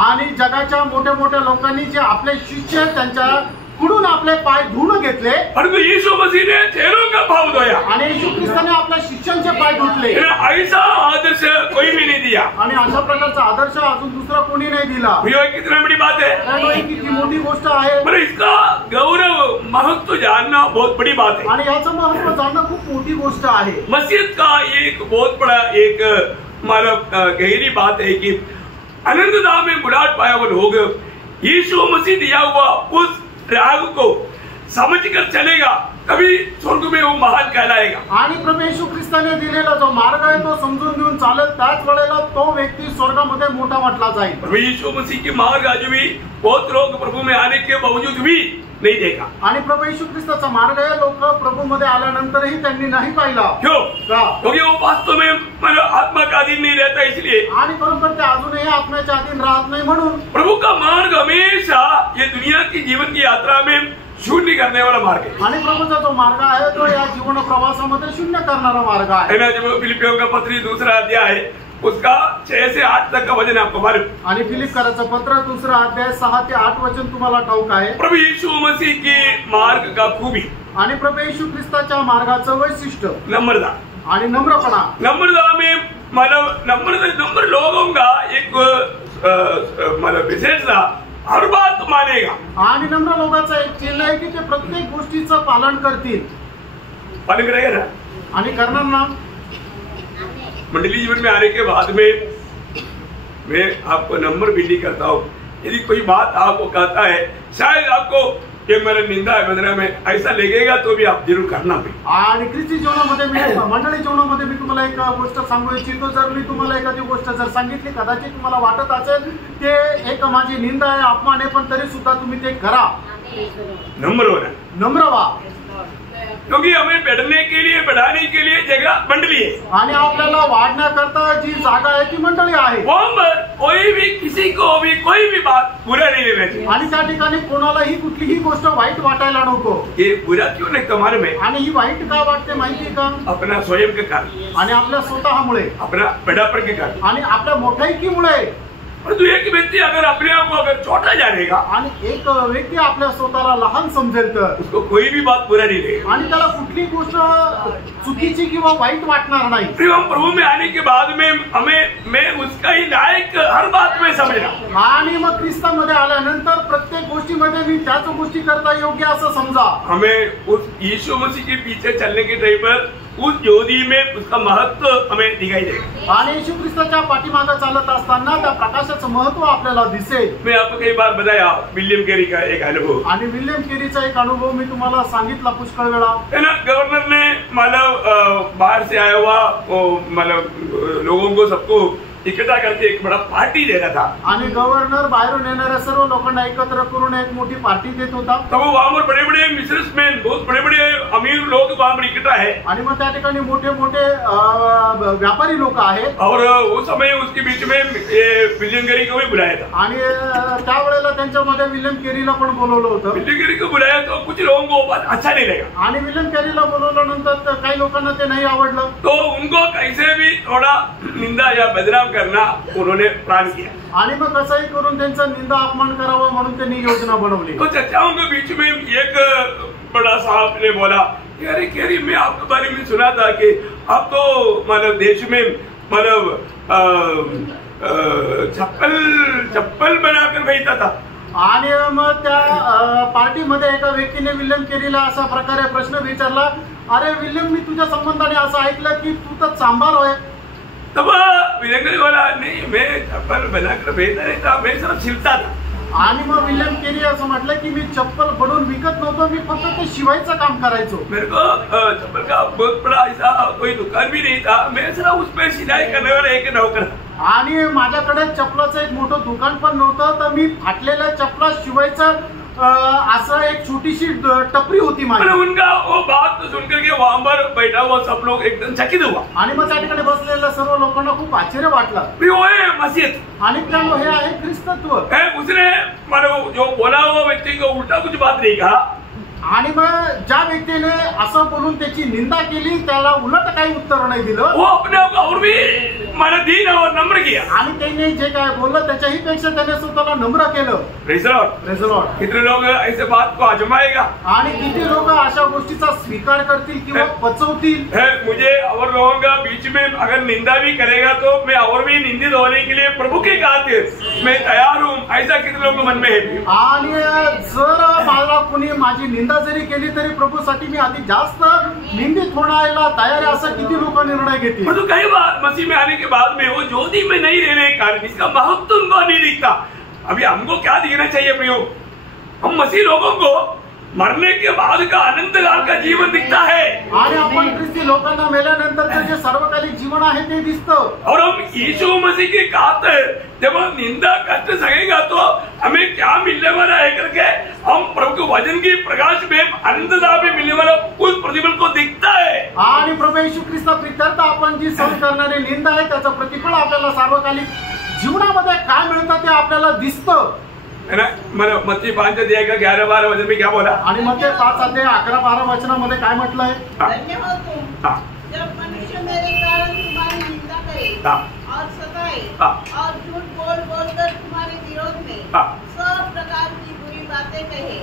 आणि जगाच्या मोठ्या मोठ्या लोकांनी जे आपले शिष्य त्यांच्या कुडून आपले पाय धुवून घेतले, परंतु यीशु मसीह ने चेहरों का पाप धोया आणि येशू ख्रिस्ताने आपल्या शिष्यांचे पाय धुतले। ऐसा आदर्श कोई भी नहीं दिया आणि अशा प्रकारचा आदर्श अजून दुसरा कोणी नाही दिला। ये कितना बड़ी बात है, किती मोठी गोष्ट आहे। पर इसका गौरव महत्व जानना बहुत बड़ी बात है आणि याचं महत्व जाणणं खूप मोठी गोष्ट आहे। मसीहत का एक बहुत बड़ा एक मतलब गहरी बात है कि अनंतता में बुलाहट पाया हुआ लोग यीशु मसीह दिया हुआ उस राग को समझकर चलेगा तभी स्वर्ग में वो महान कहलाएगा। आणि प्रभू येशू ख्रिस्ताने दिलेला जो मार्ग आहे तो समजून घेऊन चालेल त्याच वेळेला तो व्यक्ती स्वर्गामध्ये मोठा म्हटला जाईल। प्रभु यीशु मसीह के मार्ग आज भी बहुत लोग प्रभु में आने के बावजूद भी नहीं देखा। आणि प्रभू येशू ख्रिस्ताचा मार्ग आहे लोक प्रभू मध्ये आल्यानंतरही त्यांनी नाही पाहिला। क्यों? का? क्योंकि वो वास्तव में मतलब आत्मा का अधीन नहीं रहता इसलिए। आणि परंतु ते अजूनही आत्म्याच्या अधीन राहत नाही म्हणून प्रभु का मार्ग हमेशा ये दुनिया की जीवन की यात्रा में शून्य करने वाला मार्ग है। आणि प्रभूचा जो मार्ग आहे तो या जीवन प्रवासामध्ये शून्य करणारा मार्ग आहे। जब फिलिपियों का पत्री 2 अध्याय है उसका 6 से 8 तक का वचन आपको मालूम। आणि फिलिप्पियराचं पत्र 2 अध्याय 6 ते 8 वचन तुम्हाला ठाऊक आहे। प्रभु यीशु मसीह के मार्ग का खूबी आणि प्रभू येशू ख्रिस्ताच्या मार्गाचं वैशिष्ट्य नम्रता आणि नम्रपणा। नम्रता में मतलब नम्र लोगों का एक मतलब विशेषता हर बात मानेगा। आणि नम्र लोकांचा एक चिन्ह आहे की ते प्रत्येक गोष्टीचं पालन करतील। पालन करेगा ना आणि करणार ना। मंडली जीवन में आने के बाद में मैं आपको नंबर विनती करता हूँ, यदि कोई बात आपको कहता है शायद आपको कि मेरा निंदा है बदला में ऐसा लगेगा तो भी आप जरूर करना भी। आणि ख्रिस्ती जीवनामध्ये मी मंडळी जीवनामध्ये मी तुम्हाला एक गोष्ट सांगू इच्छितो। जर मी तुम्हाला एखादी गोष्ट जर सांगितली कदाचित तुम्हाला वाटत असेल ते एक माझी निंदा आहे अपमान आहे पण तरी सुद्धा तुम्ही ते करा। नम्र होना, नम्र व्हा, क्योंकि हमें बढ़ने के लिए बढ़ाने के लिए जगह मंडली है आणि आपल्याला वाढण्याकरता जी जागा आहे ती मंडळी आहे। वहाँ पर कोई भी किसी को भी कोई भी बात बुरा नहीं लेना चाहिए आणि त्या ठिकाणी कोणालाही कुठलीही गोष्ट वाईट वाटायला नको। ये बुरा क्यों नहीं तुम्हारे में आणि ही वाईट का वाटते माहिती का? अपना स्वयं के कारण आणि आपल्या स्वतःमुळे अपना बड़ापन के कारण आणि आपल्या मोठाईकीमुळे। परंतु एक व्यक्ति अगर अपने आप को अगर छोटा जानेगा आणि एक व्यक्ती आपल्या स्वतःला लहान समजेल तर उसको कोई भी बात बुरा नहीं लगेगा आणि त्याला कुठली गोष्ट चुकीची किंवा वाईट वाटणार नाही। प्रभु में आने के बाद में मैं उसका ही लायक हर बात में समझना। आणि मग ख्रिस्तामध्ये आल्यानंतर प्रत्येक गोष्टीमध्ये मी त्याच गोष्टी करता योग्य असं समजा। हमें उस यीशु मसीह के पीछे चलने के टाइम पर उस ज्योति में उसका महत्व हमें दिखाई देगा। आणि येशू ख्रिस्ताच्या पाठीमागे चालत असताना त्या प्रकाशाचं महत्व आपल्याला दिसेल। मैं आपको कई बार बताया विलियम कैरी का एक अनुभव। आणि विलियम केरीचा एक अनुभव मी तुम्हाला सांगितला पुष्कळ वेळा। है ना, गवर्नर ने मतलब बाहर से आया हुआ मतलब लोगों को सबको इकट्ठा करके एक बड़ा पार्टी देना था। आणि गव्हर्नर बाहेरून येणाऱ्या सर्व लोकांना एकत्र करून एक मोठी पार्टी देत होता। तब वहाँ पर बड़े बड़े बिजनेसमैन बहुत बड़े बड़े अमीर लोग वहाँ पर इकट्ठा है आणि मग त्या ठिकाणी मोठे मोठे व्यापारी लोक आहेत। और उस समय उसके बीच में ये विलियम कैरी को भी बुलाया था। आणि त्यावेळेला त्यांच्यामध्ये विलियम केरीला पण बोलवलं होतं। विलियम कैरी को बुलाया तो कुछ लोगों को बात अच्छा नहीं लगा आणि विलियम केरीला बोलवल्यानंतर काही लोकांना ते नाही आवडलं। तो उनको कैसे भी थोड़ा निंदा या बदनाम करना उन्होंने प्लान किया। आणि मग कसंही करून त्यांचा निंदा अपमान करावा म्हणून त्यांनी योजना बनवली। तो चर्चाओं के बीच में एक बड़ा साहब ने बोला अरे कैरी मैं आपके बारे में सुना था कि आप तो मतलब देश में मतलब चप्पल बनाकर भेजता था। आणि मग त्या पार्टीमध्ये एका व्यक्तीने विलियम केरीला अशा प्रकारे प्रश्न विचारला, अरे विलियम मी तुझ्या संबंधाने असं ऐकलं की तू तर सांबार होय। तब विलियम कैरी बोला नहीं मैं चप्पल बनाकर भेजता नहीं था, मैं सिर्फ सिलता था। आणि मग विलियम केरी असं म्हटलं की मी चप्पल बनवून विकत नव्हतो, मी फक्त ते शिवायचं काम करायचो। मेरे को चप्पल का बहुत बड़ा ऐसा कोई दुकान भी नहीं था, मैं सिर्फ उस पे सिलाई करने वाला एक नौकर था। आणि माझ्याकडे चप्पलाचं एक मोठं दुकान पण नव्हतं, तर मी फाटलेल्या चप्पला शिवायचं असं एक छोटीशी टपरी होती माझी। उनका वो बात सुनकर के वहाँ पर बैठा हुआ सब लोग एकदम चकित हुआ। आणि मग त्या ठिकाणी बसलेल्या सर्व लोकांना खूप आश्चर्य वाटलं। वो है मसीहत आणि त्यामुळे हे आहे ख्रिस्तत्व। उसने मतलब जो बोला हुआ व्यक्ति को उल्टा कुछ बात नहीं कहा। आणि मग ज्या व्यक्तीने असं बोलून त्याची निंदा केली त्याला उलट काही उत्तर नाही दिलं। वो अपने आप और भी मला दीन और नम्र किया। आणि त्याने जे काय बोललं त्याच्याही पेक्षा त्याने स्वतःला नम्र केलं। Praise the Lord. कितने लोग ऐसे बात को आजमाएगा आणि किती लोक अशा गोष्टीचा स्वीकार करतील किंवा पचवतील। मुझे और लोगों का बीच में अगर निंदा भी करेगा तो मैं और भी निंदित होने के लिए प्रभु के खातिर मैं तैयार हूँ, ऐसा कितने लोगों के मन में है। आणि जर मला कोणी माझी निंदा जरी केली तरी प्रभूसाठी मी आधी जास्त निंदित होण्याला तयार आहे असं किती लोक निर्णय घेतील। परंतु कई बार मसीह में आने के बाद में वो ज्योति में नहीं रहने के कारण इसका महत्व उनको नहीं दिखता। अभी हमको क्या दिखना चाहिए प्रियो? हम मसीह लोगों को मरने के बाद का अनंत काल का जीवन दिखता है। आणि आपण ख्रिस्ती लोकांना मेल्यानंतरचं जे सर्वकालिक जीवन आहे ते दिसतं। और हम यीशु मसीह के खातिर जब हम निंदा कष्ट सहेगा तो हमें क्या मिलने वाला है करके हम प्रभु के वचन की प्रकाश में अनंतता में मिलने वाला उस प्रतिफल को दिखता है। आणि प्रभू येशू ख्रिस्ता प्रित्यर्थ आपण जी सहन करणारी निंदा आहे त्याचं प्रतिफळ आपल्याला सार्वकालिक जीवनामध्ये काय मिळतं ते आपल्याला दिसतं। है ना, मतलब मत्ती 5:11-12 वचन में क्या बोला? आणि मग ते 5:11-12 वचनामध्ये काय म्हटलंय? धन्य हो तुम जब मनुष्य मेरे कारण तुम्हारी निंदा करे और सताए और झूठ बोल बोलकर तुम्हारे विरोध में सब प्रकार की बुरी बातें कहे,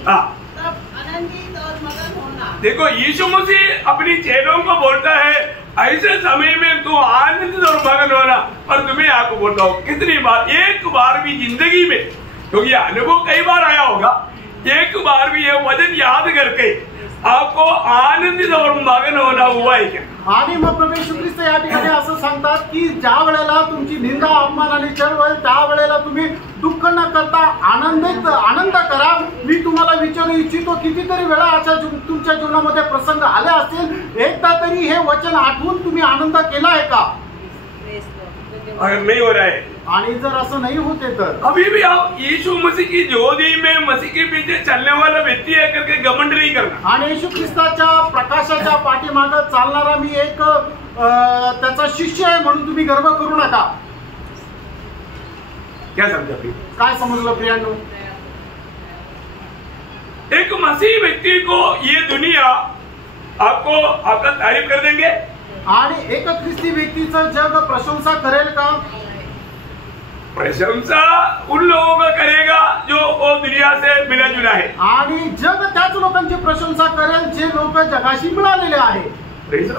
तब आनंदित और मगन होना। देखो यीशु मसीह अपनी चेलों को बोलता है ऐसे समय में तू आनंदित और मगन होना। और तुम्हें आपको बोलता हूँ कितनी बार, एक बार भी जिंदगी में, क्योंकि अनुभव कई बार आया होगा, एक बार भी ये वचन याद करके आपको आनंदित और मगन होना हुआ है क्या? आणि मग प्रभू येशू ख्रिस्त या ठिकाणी असं सांगतात की ज्या वेळेला तुमची निंदा अपमान आणि छळ होईल त्या वेळेला तुम्ही दुःख न करता आनंद करा। मी तुम्हाला विचारू इच्छितो कितीतरी वेळा अशा तुमच्या जीवनामध्ये प्रसंग आले असतील, एकदा तरी हे वचन आठवून तुम्ही आनंद केला आहे का? अगर नहीं हो रहा है, आणि जर असं नाही होते तर अभी भी आप यीशु मसीह की ज्योति में मसीह के पीछे चलने वाला व्यक्ति है करके घमंड नहीं करना। आणि येशू ख्रिस्ताच्या प्रकाशाच्या पाठीमागे चालणारा मी एक त्याचा शिष्य आहे म्हणून तुम्ही गर्व करू नका। क्या समझा प्रिय? काय समजलं प्रियांनो? एक मसीह व्यक्ति को ये दुनिया आपको आपका तारीफ कर देंगे, आणि एक ख्रिस्ती व्यक्तीचं जग प्रशंसा करेल का? प्रशंसा उन लोगों का करेगा जो वो दुनिया से मिला जुला है, आणि जग त्याच लोकांची प्रशंसा करेल जे लोक जगाशी मिळालेले आहे। Praise the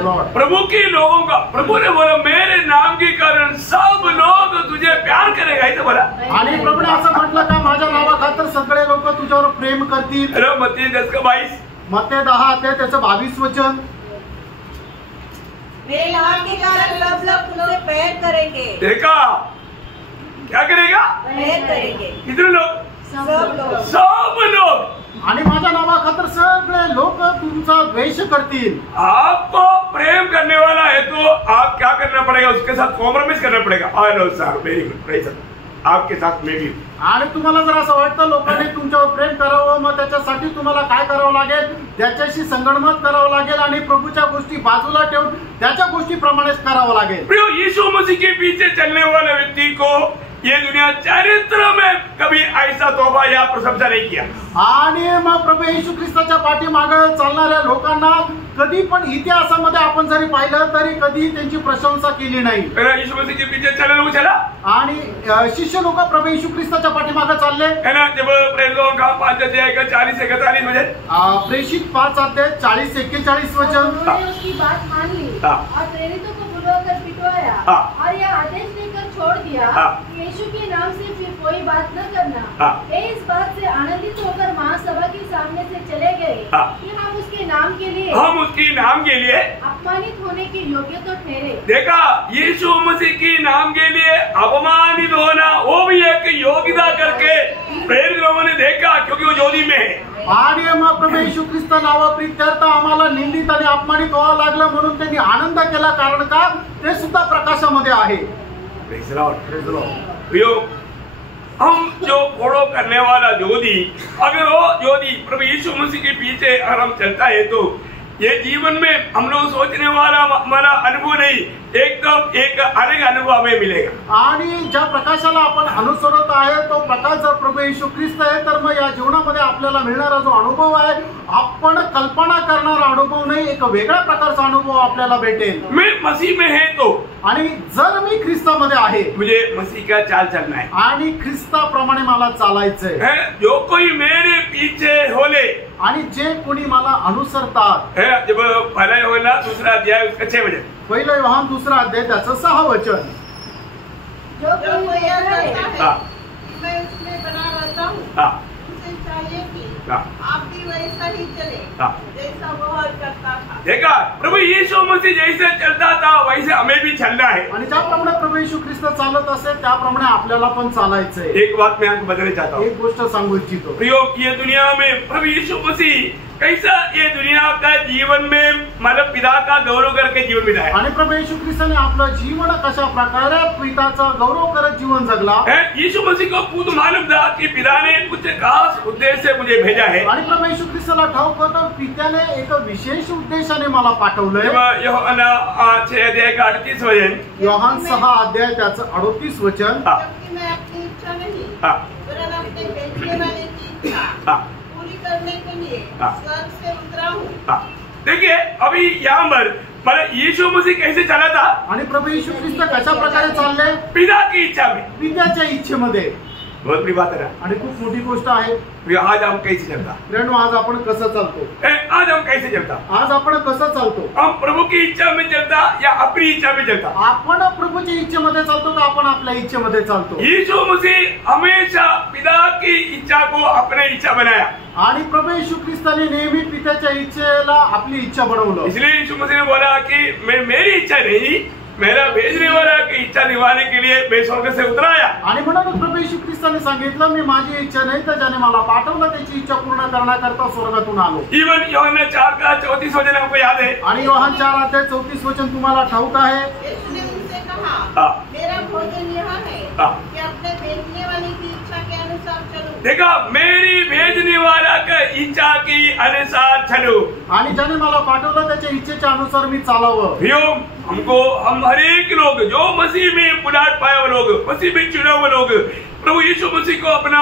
Lord. प्रभु के लोगों का, प्रभु ने बोला मेरे नाम के कारण सब लोग तुझे प्यार करेगा, ऐसे बोला। आणि प्रभूने असं म्हटलं का माझ्या नावाखातर सगळे लोक तुझ्यावर प्रेम करतील। मत्ती 10:22, मत्ती 10 त्याचं 22 वचन, मेरे नाम के कारण सब लोग तुमसे प्यार करेंगे। देखा क्या करेगा? प्यार करेंगे। कितने लोग? सब लोग। आणि माझ्या नावाखातर सगळे लोक तुमचा द्वेष करतील। आपको प्रेम करने वाला है तो आप क्या करना पड़ेगा? उसके साथ कॉम्प्रोमाइज करना पड़ेगा। Hello sir, very good, praise आपके साथ में भी। आणि तुम्हाला जर असं वाटतं लोकांनी तुमच्यावर प्रेम करावं, मग त्याच्यासाठी तुम्हाला काय करावं लागेल? त्याच्याशी संगणमत करावं लागेल आणि प्रभूच्या गोष्टी बाजूला ठेवून त्याच्या गोष्टीप्रमाणेच करावं लागेल। प्रिय, यीशु मसीह के पीछे चलने वाले व्यक्ति को ये दुनिया चरित्र में कभी ऐसा तोबा या प्रशंसा नहीं किया। आणि मग प्रभू येशू ख्रिस्ताच्या पाठीमागे चालणाऱ्या लोकांना कधी पण इतिहासामध्ये आपण जरी पाहिलं तरी कधी त्यांची प्रशंसा केली नाही। यीशु मसीह के पीछे चलने लोग चला, आणि शिष्य लोक प्रभू येशू ख्रिस्ताच्या पाठीमागे चालले है ना। जब प्रेरितों का 5:40-41 वचन, प्रेषित 5:40-41 वचन, उन्होंने उसकी बात मान ली और प्रेरितों को बुलवाकर पिटवाया और यह आदेश देकर छोड़ दिया कि यीशु के नाम से फिर कोई बात न करना। वे इस बात से आनंदित होकर महासभा के सामने से चले गए कि हम उसके नाम के लिए अपमानित होने के योग्य तो ठहरे। देखा, यीशु मसीह की नाम के लिए अपमानित होना वो भी एक योग्यता करके प्रेरित लोगों ने देखा, क्योंकि वो ज्योति में है। आणि मग प्रभू येशू ख्रिस्त नावाप्रित्यर्थ आम्हाला निंदित आणि अपमानित व्हावं लागलं म्हणून त्यांनी आनंद केला, कारण का ते सुद्धा प्रकाशामध्ये आहे। Praise the Lord. हम जो फॉलो करने वाला ज्योति, अगर वो ज्योति प्रभु यीशु मसीह के पीछे अगर हम चलता है तो ये जीवन में हम लोग सोचने वाला हमारा अनुभव नहीं, एकदम एक अलग अनुभव हमें मिलेगा। आणि ज्या प्रकाशाला आपण अनुसरत आहे तो प्रकाश जर प्रभू येशू ख्रिस्त आहे तर मग या जीवनामध्ये आपल्याला मिळणारा जो अनुभव आहे आपण कल्पना करणारा अनुभव नाही, एक वेगळ्या प्रकारचा अनुभव आपल्याला भेटेल। मैं मसीह में है तो, आणि जर मी ख्रिस्तामध्ये आहे मुझे मसीह का चाल चलना है आणि ख्रिस्ताप्रमाणे मला चालायचंय। जो कोई मेरे पीछे होले, आणि जे कोणी मला अनुसरतात, जब पहला यूहन्ना 2 अध्याय उसका 6 वचन, पहिला योहान 2 अध्याय त्याचं 6 वचन, जो कोई यह करता है मैं उसमें बना रहता हूँ, उसे चाहिए कि आप भी वैसा ही चले जैसा वह करता था। देखा, प्रभु यीशु मसीह जैसे चलता था वैसे हमें भी चलना है। आणि ज्याप्रमाणे प्रभू येशू ख्रिस्त चालत असेल त्याप्रमाणे आपल्याला पण चालायचंय। एक बात मैं आपको बताना चाहता हूँ, एक गोष्ट सांगू इच्छितो। प्रियो, ये दुनिया में प्रभु यीशु मसीह कैसा ये दुनिया का जीवन में मतलब पिता का गौरव करके जीवन बिताया। आणि प्रभू येशू ख्रिस्ताने आपलं जीवन कशा प्रकारे पिताचा गौरव करत जीवन जगला। यीशु मसीह को खुद मालूम था कि पिता ने कुछ खास उद्देश्य से मुझे भेजा है। आणि प्रभू येशू ख्रिस्ताला ठाऊक होतं पित्याने एक विशेष उद्देशाने मला पाठवलंय। यूहन्ना 6 अध्याय 38 वचन, योहान 6 अध्याय त्याचं 38 वचन, जबकि मैं अपनी इच्छा नहीं वरन अपने भेजने वाले की इच्छा पूरी करने के लिए स्वर्ग से उतरा हूँ। देखिए अभी यहाँ पर मला यीशु मसीह कैसे चला था आणि प्रभू येशू ख्रिस्त कशा प्रकारे चालले? पिता की इच्छा में। पित्याच्या इच्छेमध्ये। बहुत बड़ी बात है ना। आणि खूप मोठी गोष्ट आहे। आज हम कैसे चलता? प्रियांनो, आज आपण कसं चालतो? आज हम कैसे चलता? आज आपण कसं चालतो? हम प्रभु की इच्छा में चलता या अपनी इच्छा में चलता? आपण प्रभूच्या इच्छेमध्ये चालतो का आपण आपल्या इच्छेमध्ये चालतो? यीशु मसीह हमेशा पिता की इच्छा को अपने इच्छा बनाया। आणि प्रभू येशू ख्रिस्ताने नेहमी पित्याच्या इच्छेला आपली इच्छा बनवलं। इसलिए यीशु मसीह ने बोला कि मैं मेरी इच्छा नहीं, मेरा भेजने वाला की इच्छा निभाने के लिए मैं स्वर्ग से उतर आया। आणि म्हणून प्रभू येशू ख्रिस्ताने सांगितलं, मी माझी इच्छा नाही तर ज्याने मला पाठवलं त्याची इच्छा पूर्ण करण्याकरता स्वर्गातून आलो। इवन यूहन्ना 4:34 वचन आपको याद है? आणि योहान 4:34 वचन तुम्हाला ठाऊक आहे? यीशु ने उनसे कहा, मेरा भोजन यह है कि अपने भेजने वाले की इच्छा के अनुसार चलूं। देखा, मेरी भेजने वाला की इच्छा की अनुसार चलो। आणि ज्याने मला पाठवलं त्याच्या इच्छेच्या अनुसार मी चालावं। हम हर एक लोग जो मसीह में बुलाहट पाए हुए लोग, मसीह में चुने हुए लोग, प्रभु यीशु मसीह को अपना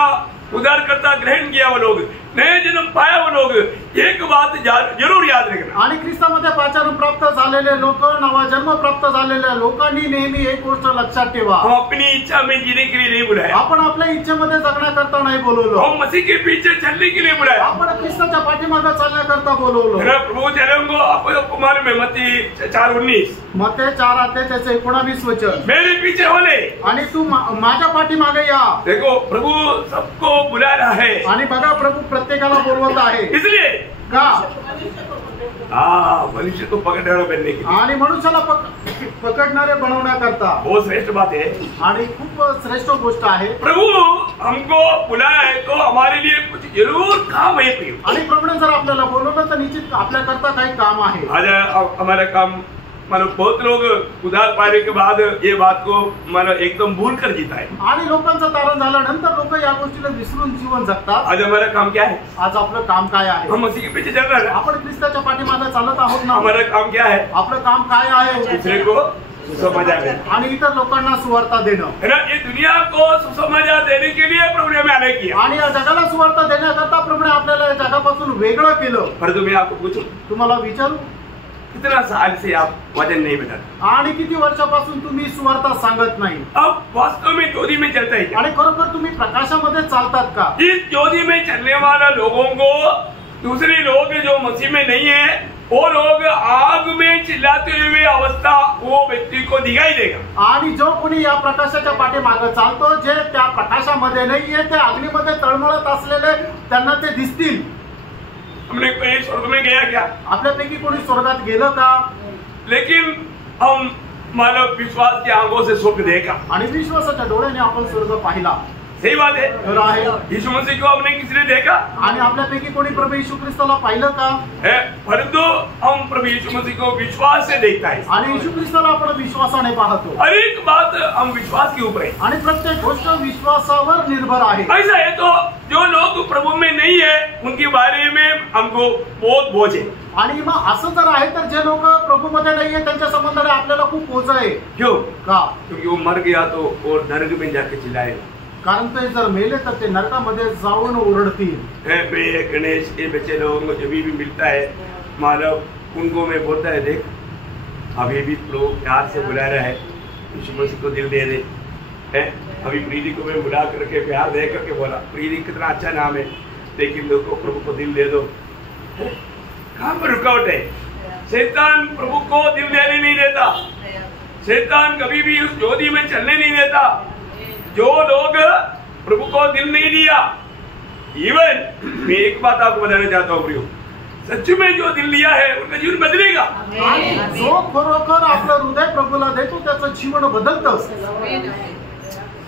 उद्धारकर्ता ग्रहण किया हुए लोग, नए जन्म पाया हुए लोग, एक बात जरूर याद रखना। आणि ख्रिस्तामध्ये पाचारण प्राप्त झालेले लोक, नवा जन्म प्राप्त झालेल्या लोकांनी नेहमी एक गोष्ट लक्षात ठेवा, हम अपनी इच्छा में जीने के लिए नहीं बुलाया, आपण आपल्या इच्छेमध्ये जगण्याकरता नाही बोलवलं, हम मसीह के पीछे चलने के लिए बुलाया, आपण ख्रिस्ताच्या पाठीमागे चालण्याकरता बोलवलं। प्रभु चलेंगे आपको मालूम है मत्ती 4:19, मत्ती 4:19 वचन, मेरे पीछे होले आणि तू माझ्या पाठीमागे या। देखो, प्रभु सबको बुला रहा है आणि बघा, प्रभु प्रत्येकाला बोलवत आहे। इसलिए का? मनुष्य को पकड़ने बनने की आणि मनुष्याला पकडणारे बनवण्याकरता बहुत श्रेष्ठ बात है आणि खूप श्रेष्ठ गोष्ट आहे। प्रभु हमको बुलाया है तो हमारे लिए कुछ जरूर काम है। आणि प्रभूने जर आपल्याला बोलवलं तर निश्चित आपल्याकरता काही काम आहे। आज हमारा काम, मतलब बहुत लोग उधार पाने के बाद ये बात को मतलब एकदम भूल कर जीता है। आणि लोकांचं तारण झाल्यानंतर लोक या गोष्टीला विसरून जीवन जगतात। आज हमारा काम क्या है? आज आपलं काम काय आहे? हम मसीह के पीछे चल रहे हैं। आपण ख्रिस्ताच्या पाठीमागे चालत आहोत ना? हमारा काम क्या है? आपलं काम काय आहे? दूसरे को सुसमाचार देना आणि इतर लोकांना सुवार्ता देणं है ना। ये दुनिया को सुसमाचार देने के लिए प्रभु ने हमें अलग किया आणि या जगाला सुवार्ता देण्याकरता प्रभूने आपल्याला या जगापासून वेगळं केलं। परंतु मैं आपको पूछूं, तुम्हाला विचारू, कितना साल से आप वचन नहीं बताते? आणि किती वर्षापासून तुम्ही सुवार्ता सांगत नाही? अब वास्तव में ज्योति में चलता है आणि खरोखर तुम्ही प्रकाशामध्ये चालतात का? इस ज्योति में चलने वाला लोगों को दूसरे लोग जो मसीह में नहीं है, वो लोग आग में चिल्लाते हुए अवस्था वो व्यक्ति को दिखाई देगा। आणि जो कोणी या प्रकाशाच्या पाठीमागे चालतो, जे त्या प्रकाशामध्ये नाहीये, ते अग्नीमध्ये तळमळत असलेले त्यांना ते दिसतील। हमने कोई स्वर्ग में गया क्या? आपल्यापैकी कोणी स्वर्गात गेलं का? लेकिन हम मानव विश्वास की आंखों से स्वर्ग देखा। आणि विश्वासाच्या डोळ्याने आपण स्वर्ग पाहिला। सही बात है। तर आहे। यीशु मसीह को हमने किसने देखा? आणि आपल्यापैकी कोणी प्रभू येशू ख्रिस्ताला पाहिलं का? है, परंतु हम प्रभु यीशु मसीह को विश्वास से देखता है। आणि येशू ख्रिस्ताला आपण विश्वासाने पाहतो। हर एक बात हम विश्वास के ऊपर है आणि प्रत्येक गोष्ट विश्वासावर निर्भर आहे। ऐसा है तो जो लोग प्रभु में नहीं है उनके बारे में हमको बहुत बोझ है। आणि मग असं जर आहे तर जे लोक प्रभूमध्ये नाहीये त्यांच्या संबंधाने आपल्याला खूप बोझ आहे। क्यों? का? क्योंकि वो मर गया तो वो नरक में जाके चिल्लाएगा। कारण ते जर मेले तर ते नरकामध्ये जाऊन ओरडतील। गणेश, ये बच्चे लोगों को जब भी मिलता है मानव, उनको मैं बोलता है, देख अभी भी लोग प्यार से बुला रहा है, यीशु मसीह को दिल दे दे। अभी प्रीति को मैं बुला करके प्यार दे करके बोला, प्रीति कितना अच्छा नाम है, लेकिन लोगों को प्रभु को दिल दे दो। कहाँ पर रुकावट है? शैतान प्रभु को दिल देने नहीं देता, शैतान कभी भी उस ज्योति में चलने नहीं देता। जो लोग प्रभु को दिल नहीं दिया, इवन मैं एक बात आपको बताना चाहता हूँ प्रियो, सच में जो दिल लिया है उनका जीवन बदलेगा। जो खरोखर आपलं हृदय प्रभूला देतो त्याचं जीवन बदलतं।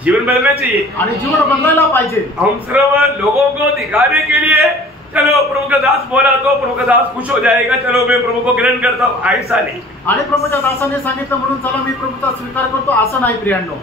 जीवन बदलना चाहिए आणि जीवन बदलायला पाहिजे। हम सर्व लोगों को दिखाने के लिए, चलो प्रभु का दास बोला तो प्रभु का दास खुश हो जाएगा, चलो मैं प्रभु को ग्रहण करता हूँ, ऐसा नहीं। आणि प्रभूच्या दासाने सांगितलं म्हणून चला मी प्रभूचा स्वीकार करतो, असं नाही प्रियांनो।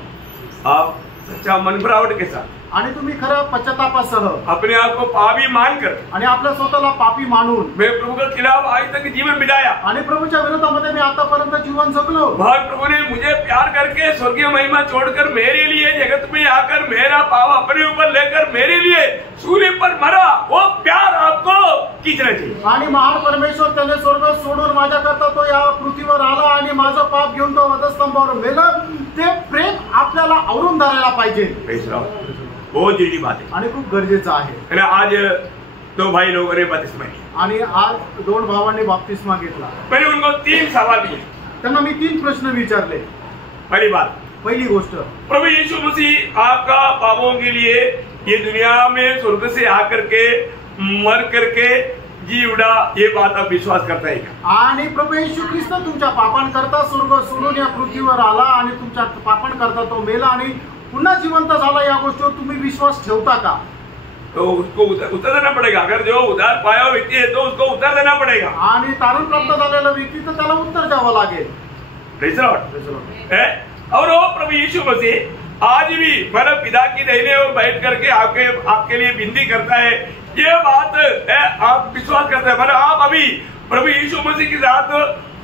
आप सच्चा मन भरावट के साथ आणि तुम्ही खरं पश्चातापासह अपने आप को पापी मानकर आणि आपल्या स्वतःला पापी मानून मैं प्रभु के खिलाफ आज तक जीवन बिताया आणि प्रभूच्या विरोधामध्ये मी आतापर्यंत जीवन जगलो। महान प्रभु ने मुझे प्यार करके स्वर्गीय महिमा छोड़कर मेरे लिए जगत में आकर मेरा पाप अपने ऊपर लेकर मेरे लिए सूली पर मरा, वो प्यार आपको खींचना चाहिए। आणि महान परमेश्वर त्याने स्वर्ग सोडून माझ्याकरता तो या पृथ्वीवर आला आणि माझं पाप घेऊन तो वधस्तंभावर मेलं, ते प्रेम आपल्याला आवरून धरायला पाहिजे। बहुत जरूरी बात है आणि खूप गरजेचं आहे। आज 2 भाई लोगों ने बपतिस्मा लिया आणि आज 2 भावांनी बपतिस्मा घेतला। मैंने उनको 3 सवाल किए। त्यांना मी 3 प्रश्न विचारले। पहिली गोष्ट, प्रभु यीशु मसीह आपका पापों के लिए ये दुनिया में स्वर्ग से आकर के मर करके जी उड़ा, ये बात आप विश्वास करता है का? आणि प्रभू येशू ख्रिस्त तुमच्या पापांकरता स्वर्ग सोडून या पृथ्वीवर आला आणि तुमच्या पापांकरता तो मेला आणि पुन्हा जिवंत झाला, या गोष्टीवर तुम्ही विश्वास ठेवता का? तो उसको उत्तर देना पड़ेगा। अगर जो उधार पाया हुआ व्यक्ति है तो उसको उत्तर देना पड़ेगा। आणि तारण प्राप्त झालेला व्यक्ती तर त्याला उत्तर द्यावं लागेल। Praise Lord. और वो प्रभु यीशु मसीह आज भी मतलब पिता की दाहिने ओर बैठ करके आपके लिए विनती करता है। ये बात आप विश्वास करते हैं? मतलब आप अभी प्रभु यीशु मसीह के साथ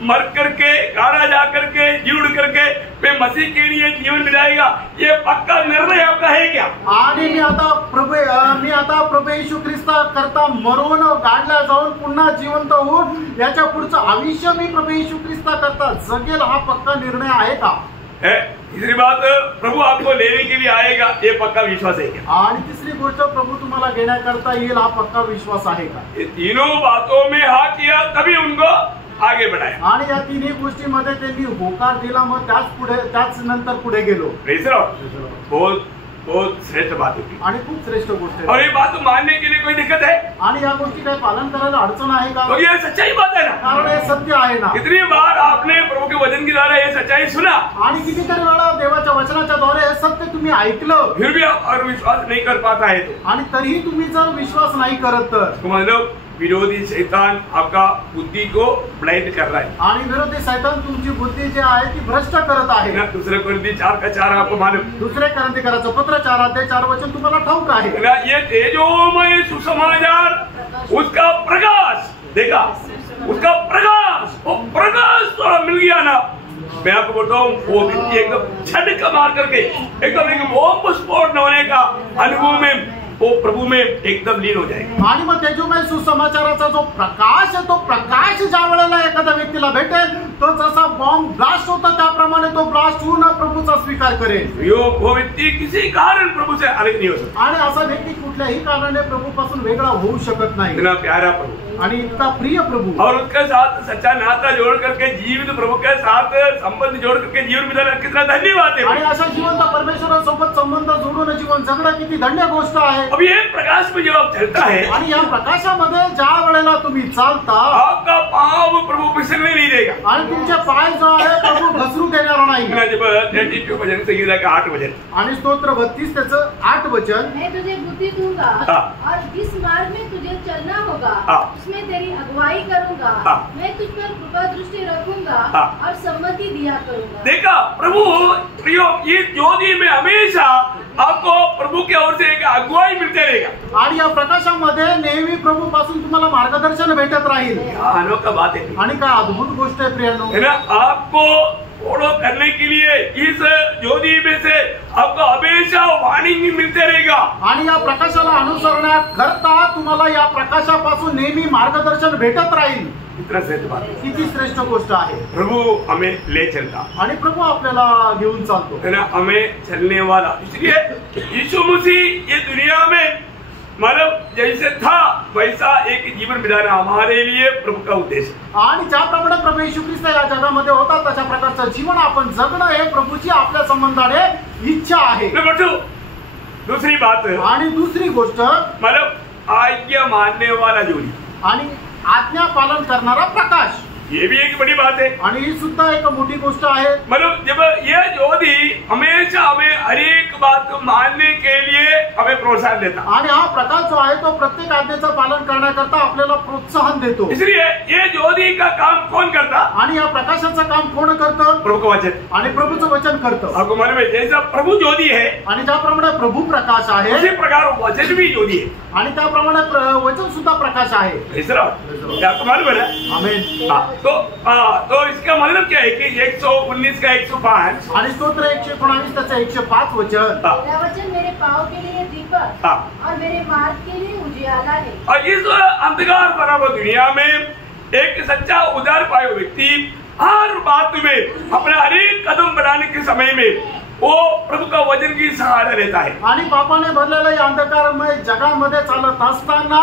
मर करके गाड़ा जा करके जुड़ करके मैं मसीह के लिए जीवन बिताएगा, ये पक्का निर्णय आपका है क्या? आणि मी आता प्रभू येशू ख्रिस्त करता मरून गाडला जाऊन पुन्हा जिवंत होऊन याच्या पुढचं आयुष्य मी प्रभू येशू ख्रिस्त करता जगेल, हा पक्का निर्णय आहे का? तीसरी बात, प्रभु आपको लेने के लिए आएगा, ये पक्का विश्वास है क्या? आणि तिसरी गोष्ट, प्रभु तुम्हाला घेण्याकरता येईल, हा पक्का विश्वास आहे का? ये तीनों बातों में हाँ किया तभी उनको आगे बढ़ाया। आणि या तिन्ही गोष्टीमध्ये त्यांनी होकार दिला, मग त्याच नंतर पुढे गेलो। Praise Lord. बहुत श्रेष्ठ बात होती आणि खूप श्रेष्ठ गोष्ट आहे। और ये बात मानने के लिए कोई दिक्कत है? आणि या गोष्टी काय पालन करायला अडचण आहे का? तो ये सच्चाई बात है ना, कारण हे सत्य आहे ना। कितनी बार आपने प्रभु के वचन के द्वारा ये सच्चाई सुना आणि कितीतरी वेळा देवाच्या वचनाच्या द्वारे हे सत्य तुम्ही ऐकलं, फिर भी आप और विश्वास नहीं कर पाता है तो आणि तरीही तुम्ही जर विश्वास नाही करत तर मतलब विरोधी शैतान आपका बुद्धि को ब्लाइंड कर रहा है। आणि विरोधी शैतान तुमची बुद्धी जी आहे ती भ्रष्ट करत आहे। ना दूसरे कोरिन्थी 4:4 आपको मालूम? दुसरे कोरिन्थीकराचं पत्र 4:4 तुम्हाला ठाऊक आहे। ना ये तेजोमय सुसमाचार, उसका प्रकाश देखा, उसका प्रकाश, वो प्रकाश थोड़ा मिल गया ना, मैं आपको बोलता हूँ वो व्यक्ति एकदम झटका मार करके एकदम एक बॉम्ब स्फोट होने का अनुभव में वो प्रभु में एकदम लीन हो जाएगा। आणि मग तेजोमय सुसमाचाराचा जो प्रकाश आहे, तो प्रकाश ज्या वेळेला एखाद्या व्यक्तीला भेटेल, तो जसा बॉम्ब ब्लास्ट होता त्याप्रमाणे तो ब्लास्ट होऊन प्रभूचा स्वीकार करेल। वो व्यक्ती किसी कारण प्रभु से अलग नहीं हो सकता। आणि असा व्यक्ती कुठल्याही कारणाने प्रभूपासून वेगळा होऊ शकत नाही। इतना प्यारा प्रभु आणि इतका प्रिय प्रभु और उसके साथ सच्चा नाता जोड़ करके जीवित प्रभु के साथ संबंध जोड़ करके जीवन बिताना कितना धन्यवाद है। आणि अशा जिवंत परमेश्वरासोबत संबंध जोडून जीवन जगणं किती धन्य गोष्ट आहे। अब ये प्रकाश में जब आप चलता है आणि या प्रकाशामध्ये ज्या वेळेला तुम्ही चालता, आपका पाव प्रभु फिसलने नहीं देगा आणि तुमचे पाय जो आहे प्रभु घसरू देणार नाही। जब 32 भजन संगीता का 8 वचन आणि स्तोत्र 32 त्याचं 8 वचन, मैं तुझे बुद्धि दूंगा और जिस मार्ग में तुझे चलना होगा उसमें तेरी अगुवाई करूंगा, मैं तुझ पर कृपा दृष्टि रखूंगा और सम्मति दिया करूंगा। देखा प्रभु प्रियो, ये ज्योति में हमेशा आपको प्रभु की ओर से एक अगुवाई मिलते रहेगा। आणि या प्रकाशामध्ये नेहमी प्रभू पासून तुम्हाला मार्गदर्शन भेटत राहील। अनोखा बात है आणि काय अद्भुत गोष्ट आहे प्रियांनो, है ना। आपको फॉलो करने के लिए इस ज्योति में से आपको हमेशा वार्निंग मिलते रहेगा। आणि या प्रकाशाला अनुसरण्याकरता तुम्हाला या प्रकाशापासून नेहमी मार्गदर्शन भेटत राहील। कितना श्रेष्ठ बात है, किती श्रेष्ठ गोष्ट आहे। प्रभु हमें ले चलता आणि प्रभु आपल्याला घेऊन चालतो, है ना, हमें चलने वाला। इसलिए यीशु मसीह ये दुनिया में मतलब जैसे था वैसा एक जीवन बिताना हमारे लिए प्रभु का उद्देश्य। आणि ज्याप्रमाणे प्रभू येशू ख्रिस्त या जगामध्ये होता तशा प्रकारचं जीवन आपण जगणं हे प्रभूची आपल्या संबंधाने इच्छा आहे। नंबर 2, दूसरी बात, आणि दुसरी गोष्ट मतलब आज्ञा मानने वाला जोड़ी, आणि आज्ञा पालन करणारा प्रकाश, ये भी एक बड़ी बात है। आणि ही सुद्धा एक मोठी गोष्ट आहे। मतलब जब ये ज्योति हमेशा हमें हर एक बात को मानने के लिए हमें प्रोत्साहन देता। आणि हा प्रकाश जो आहे तो प्रत्येक आज्ञेचं पालन करण्याकरता आपल्याला प्रोत्साहन देतो। इसलिए ये ज्योति का काम कौन करता? आणि या प्रकाशाचं काम कोण करतं? प्रभु का वचन। आणि प्रभूचं वचन करतं। आपको मालूम है जैसा प्रभु ज्योति है आणि ज्याप्रमाणे प्रभु प्रकाश आहे उसी प्रकार वचन भी ज्योति है आणि त्याप्रमाणे वचन सुद्धा प्रकाश आहे। आपको मालूम है ना? आमेन। तो इसका मतलब क्या है कि 119 का 105 आणि स्तोत्र 119 त्याचं 105 वचन, मेरा वचन मेरे पाँव के लिए दीपक और मेरे मार्ग के लिए उजियाला है। और इस अंधकार भरा हुआ दुनिया में एक सच्चा उदार पाए व्यक्ति हर बात में अपना हर एक कदम बढ़ाने के समय में वो प्रभु का वचन की सहारा लेता है। आणि पापाने भरलेल्या या अंधकारमय जगामध्ये चालत असताना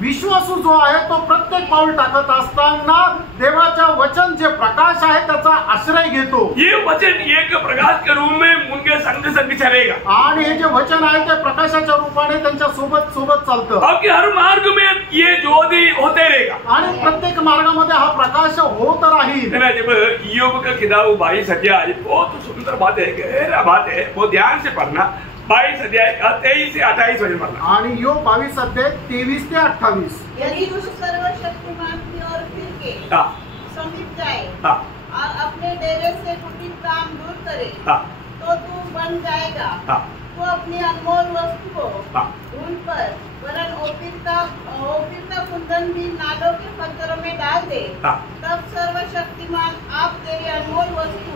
विश्वासू जो आहे तो प्रत्येक पाऊल टाकत असताना देवाच्या वचन जे प्रकाश आहे त्याचा आश्रय घेतो। ये वचन एक प्रकाश के रूप में उनके संग संग चलेगा आणि हे जे वचन आहे ते प्रकाशाच्या रूपाने त्यांच्या सोबत सोबत चालतं। आपके हर मार्ग में ये ज्योति होते रहेगा आणि प्रत्येक मार्गामध्ये हा प्रकाश होत राहील। जब योग का किताब 22 अध्याय बहुत सुंदर बात है, गहरा बात है, वो ध्यान से पढ़ना। 22 अध्याय का 23 से 28 वचन पढ़ना। आणि योग 22 अध्याय 23 ते 28। यदि तू सर्वशक्तिमान की ओर फिर के समीप जाए और अपने डेरे से कुटिल काम दूर करे तो तू बन जाएगा। तू अपनी अनमोल वस्तु को ढूंढ पर वरन ओपीर का कुंदन भी नालों के पत्थरों में डाल दे। तब सर्वशक्तिमान आप तेरी अनमोल वस्तु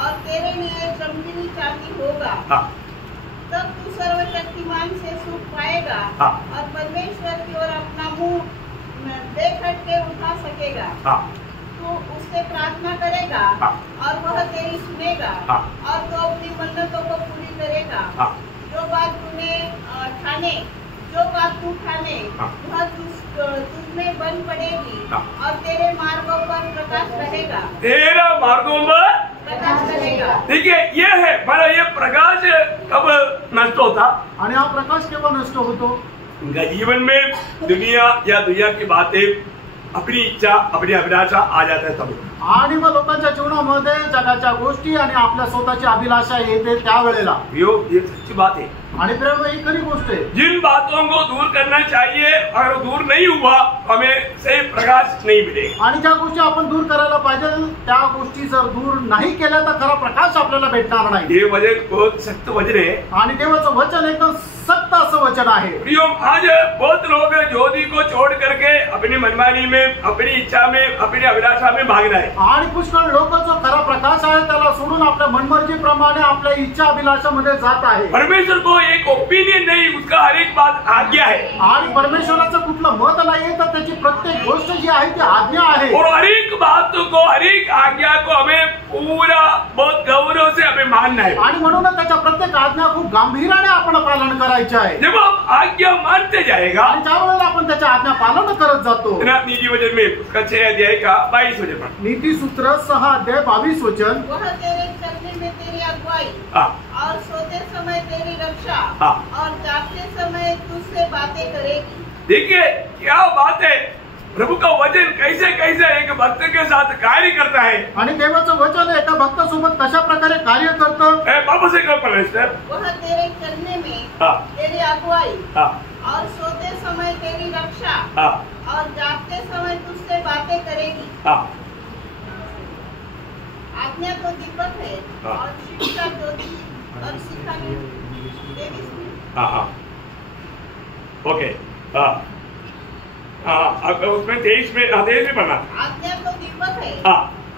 और तेरे लिए चमकीली चांदी होगा। तब तू सर्वशक्तिमान से सुख पाएगा और परमेश्वर की ओर अपना मुंह बेखट के उठा सकेगा। तू उससे प्रार्थना करेगा और वह तेरी सुनेगा और तू अपनी मन्नतों को पूरी करेगा। जो बात तू ठाने वह तुझमें बन पड़ेगी और तेरे मार्गों पर प्रकाश रहेगा। तेरा मार्गों पर प्रकाश रहेगा। देखिए ये है बड़ा, ये प्रकाश कब नष्ट होता? आणि हा प्रकाश केव्हा नष्ट होतो? उनका जीवन में दुनिया या दुनिया की बातें, अपनी इच्छा, अपनी अभिलाषा आ जाता है तब। आणि मग लोकांच्या जीवनामध्ये जगाच्या गोष्टी आणि आपल्या स्वतःची अभिलाषा येते त्यावेळेला। ये सच्ची बात है। आणि प्रेम ही खरी गोष्ट आहे। जिन बातों को दूर करना चाहिए अगर दूर नहीं हुआ हमें सही प्रकाश नहीं मिलेगा। आणि ज्या गोष्टी आपण दूर करायला पाहिजे त्या गोष्टी जर दूर नाही केल्या तर खरा प्रकाश आपल्याला भेटणार नाही। ये वचन बहुत सख्त वचन है आणि देवाचं वचन एकदम सक्त असं वचन आहे। प्रियो, आज बहुत लोग ज्योति को छोड़ करके अपनी मनमानी में, अपनी इच्छा में, अपनी अभिलाषा में भाग रहे हैं। आणि पुष्कळ लोक जो खरा प्रकाश आहे त्याला सोडून आपल्या मनमर्जीप्रमाणे आपल्या इच्छा अभिलाषामध्ये जात आहे। परमेश्वर को एक ओपिनियन नहीं, उसका हर एक बात आज्ञा है। आणि परमेश्वराचं कुठलं मत नाहीये तर त्याची प्रत्येक गोष्ट जी आहे ती आज्ञा आहे। और हर एक बात को, हर एक आज्ञा को हमें पूरा बहुत गौरव से हमें मानना है। आणि म्हणूनच त्याच्या प्रत्येक आज्ञा खूप गांभीर्याने आपण पालन करायचे आहे। जब हम आज्ञा मानते जाएगा आणि ज्या वेळेला आपण त्याच्या आज्ञा पालन करत जातो। नीति वचन में उसका 6 अध्याय का 22 वचन पढ़ना। नीति सूत्र 6 अध्याय 22 वचन, वह तेरे चलने में तेरी अगुवाई और सोते समय तेरी रक्षा और जागते समय तुझसे बातें करेगी। देखिए क्या बात है, प्रभु का वचन कैसे कैसे एक भक्त के साथ कार्य करता है। आणि देवाचं वचन एका भक्तासोबत कशा प्रकारे कार्य करतं। वापस एक बार पढ़ना सर। वह तेरे चलने में तेरी अगुवाई और सोते समय तेरी रक्षा और जागते समय तुझसे बातें करेगी। आज्ञा तो दीपक है और शिक्षा ज्योति और सिखाने ओके उसमें 23 में पढ़ना। आज्ञा तो दीपक है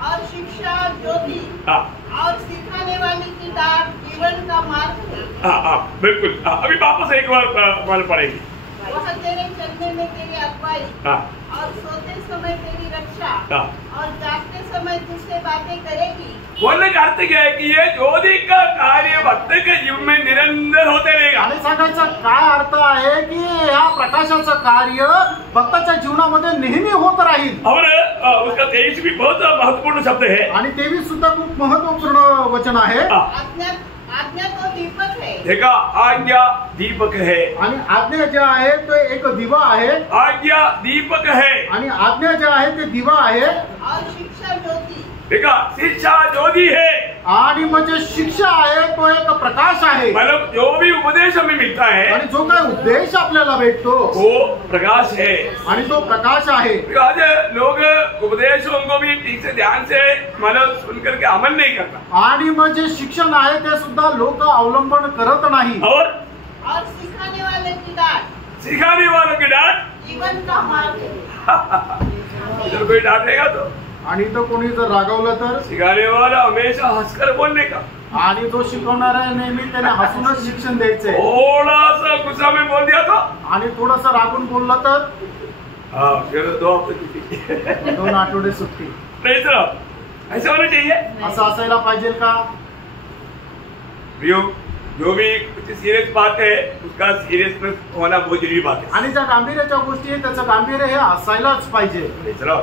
और शिक्षा ज्योति और सिखाने वाली की डाक जीवन का मार्ग है। बिल्कुल। अभी वापस एक बार पढ़ेगी। वह तेरे चलने में तेरी अगुवाई और सोते समय तेरी रक्षा और जागते समय तुझसे बातें करेगी। बोलने का अर्थ क्या है कि ये ज्योति का कार्य भक्त के जीवन में निरंतर होते रहेगा। आणि सांगायचा काय अर्थ आहे की या प्रकाशाचं कार्य भक्ताच्या जीवनामध्ये नेहमी होत राहील। और उसका 23 भी बहुत महत्वपूर्ण शब्द है। आणि 23 सुद्धा खूप महत्वपूर्ण वचन आहे। आज्ञा तो दीपक है। देखा, आज्ञा दीपक है। आणि आज्ञा जे आहे तो एक दिवा आहे। आज्ञा दीपक है आणि आज्ञा जे आहे ते दिवा आहे। और शिक्षा ज्योति। देखा, शिक्षा ज्योति है। आणि म्हणजे शिक्षा आहे तो एक प्रकाश आहे, मतलब जो भी उपदेश हमें मिलता है आणि जो काय उपदेश आपल्याला भेटतो वो प्रकाश है। आणि तो प्रकाश आहे। आज लोग उपदेशों को भी ठीक से ध्यान से मतलब सुन करके अमल नहीं करता, आणि मग जे शिक्षण आहे ते सुद्धा लोक अवलंबन करत नाही। और सिखाने वाले की डांट, सिखाने वालों की डांट जीवन का मार्ग है। जब कोई डांटेगा तो, आणि तो कोणी जर रागवलं तर, सिखाने वाला हमेशा हंसकर बोलने का, आणि तो शिकवणारा नेहमी त्याने हसूनच शिक्षण द्यायचंय। थोड़ा सा गुस्सा में बोल दिया तो, आणि थोडस रागून बोललं तर हाँ फिर 2 हफ्ते छुट्टी, 2 आठवडे सुट्टी। नहीं तो ऐसा होना चाहिए। असं असायला पाहिजे का? जो भी कुछ सीरियस बात है उसका सीरियसनेस होना बहुत जरूरी बात है, आणि ज्या गांभीर्याच्या गोष्टी आहेत त्याचं गांभीर्य हे असायलाच पाहिजे। चलो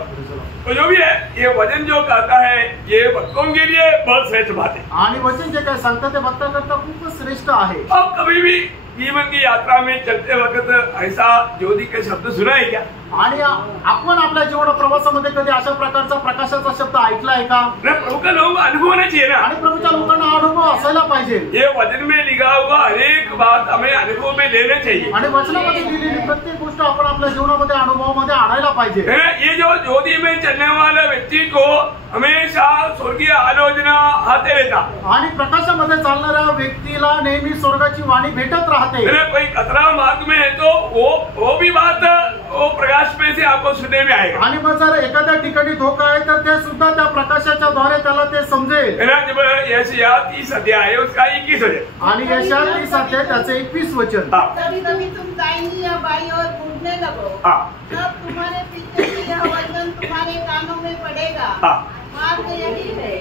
तो जो भी है ये वचन जो कहता है ये भक्तों के लिए बहुत श्रेष्ठ बात है। आणि वचन जे काय सांगतात ते भक्ताकरता खूपच श्रेष्ठ आहे। अब कभी भी जीवन की यात्रा में चलते वक्त ऐसा ज्योति के शब्द सुना है क्या? आणि आपण आपल्या जीवन प्रवासामध्ये कधी अशा प्रकारचा प्रकाशाचा शब्द ऐकलाय का? प्रभु का लोगों को अनुभव होना चाहिए ना, आणि प्रभूच्या लोकांना हा अनुभव असायला पाहिजे। ये वचन में लिखा हुआ हर एक बात हमें अनुभव में लेना चाहिए, आणि वचनामध्ये लिहिलेली प्रत्येक गोष्ट आपण आपल्या जीवनामध्ये अनुभवामध्ये आणायला पाहिजे। ये जो ज्योति में चलने वाला व्यक्ति को हमेशा स्वर्गीय आलोचना आते रहता, आणि प्रकाशामध्ये चालणाऱ्या व्यक्तीला नेहमी स्वर्गाची वाणी भेटत राहते। कोई खतरा मार्ग में है तो वो भी बात वो प्रकाश में से आपको सुनने में आएगा। आणि मग जर एखाद्या ठिकाणी धोका आहे तर ते सुद्धा त्या प्रकाशाच्या द्वारे त्याला ते समजेल। जब यशाया 30 अध्याय उसका 21 वचन, आणि यशाया 30 अध्याय त्याचे 21 वचन। कभी कभी तुम दाहिनी या बाईं ओर घूमने लगो, तब तुम्हारे पीछे से यह वचन तुम्हारे कानों में पड़ेगा, मार्ग यही है,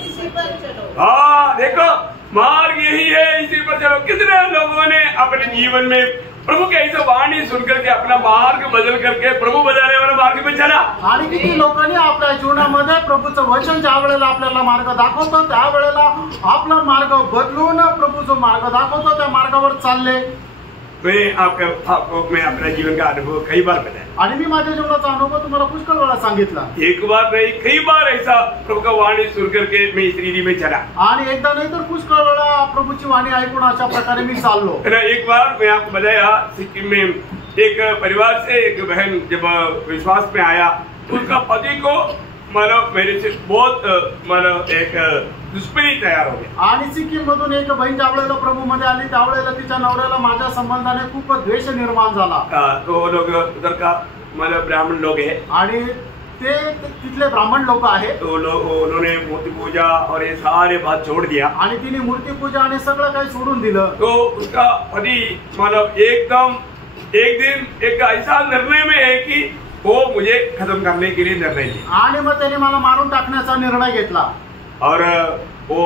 इसी पर चलो। हाँ देखो मार्ग यही है, इसी पर चलो। कितने लोगों ने अपने जीवन में प्रभु के ऐसे वाणी सुनकर के अपना मार्ग बदल करके प्रभु बदलने वाला मार्ग में चला। आणि किती लोकांनी आपल्या जीवनामध्ये प्रभूचं वचन ज्या वेळेला आपल्याला मार्ग दाखवतो त्या वेळेला आपला मार्ग बदलून प्रभू जो मार्ग दाखवतो त्या मार्गावर चालले। मैं अपना जीवन का अनुभव कई बार बताया, आणि मी माझ्या जीवनाचा अनुभव तुम्हाला पुष्कळ वेळा सांगितला। एक बार नहीं कई बार ऐसा प्रभु का वाणी सुन करके मैं इस रीति में चला, आणि एकदा नाही तर पुष्कळ वेळा प्रभूची वाणी ऐकून अशा प्रकारे मी चाललो। एक बार मैं आपको बताया सिक्किम में एक परिवार से एक बहन जब विश्वास में आया उसका पति को मतलब मेरे से बहुत मतलब एक दुश्मनी तयार हो गया। आणि सिक्कीम मधून एक बहीण ज्या वेळेला प्रभू मध्ये आली त्यावेळेला तिच्या नवऱ्याला माझ्या संबंधाने खूप द्वेष निर्माण झाला। तो लोग उधर का मतलब ब्राह्मण लोग है, आणि ते तिथले ब्राह्मण लोक आहेत। तो लोग उन्होंने मूर्ति पूजा और ये सारे बात छोड़ दिया, आणि तिने मूर्ती पूजा आणि सगळं काही सोडून दिलं। तो उसका पति मतलब एकदम एक दिन एक ऐसा निर्णय में है कि वो मुझे खत्म करने के लिए निर्णय लिया, आणि मग त्याने मला मारून टाकण्याचा निर्णय घेतला। और वो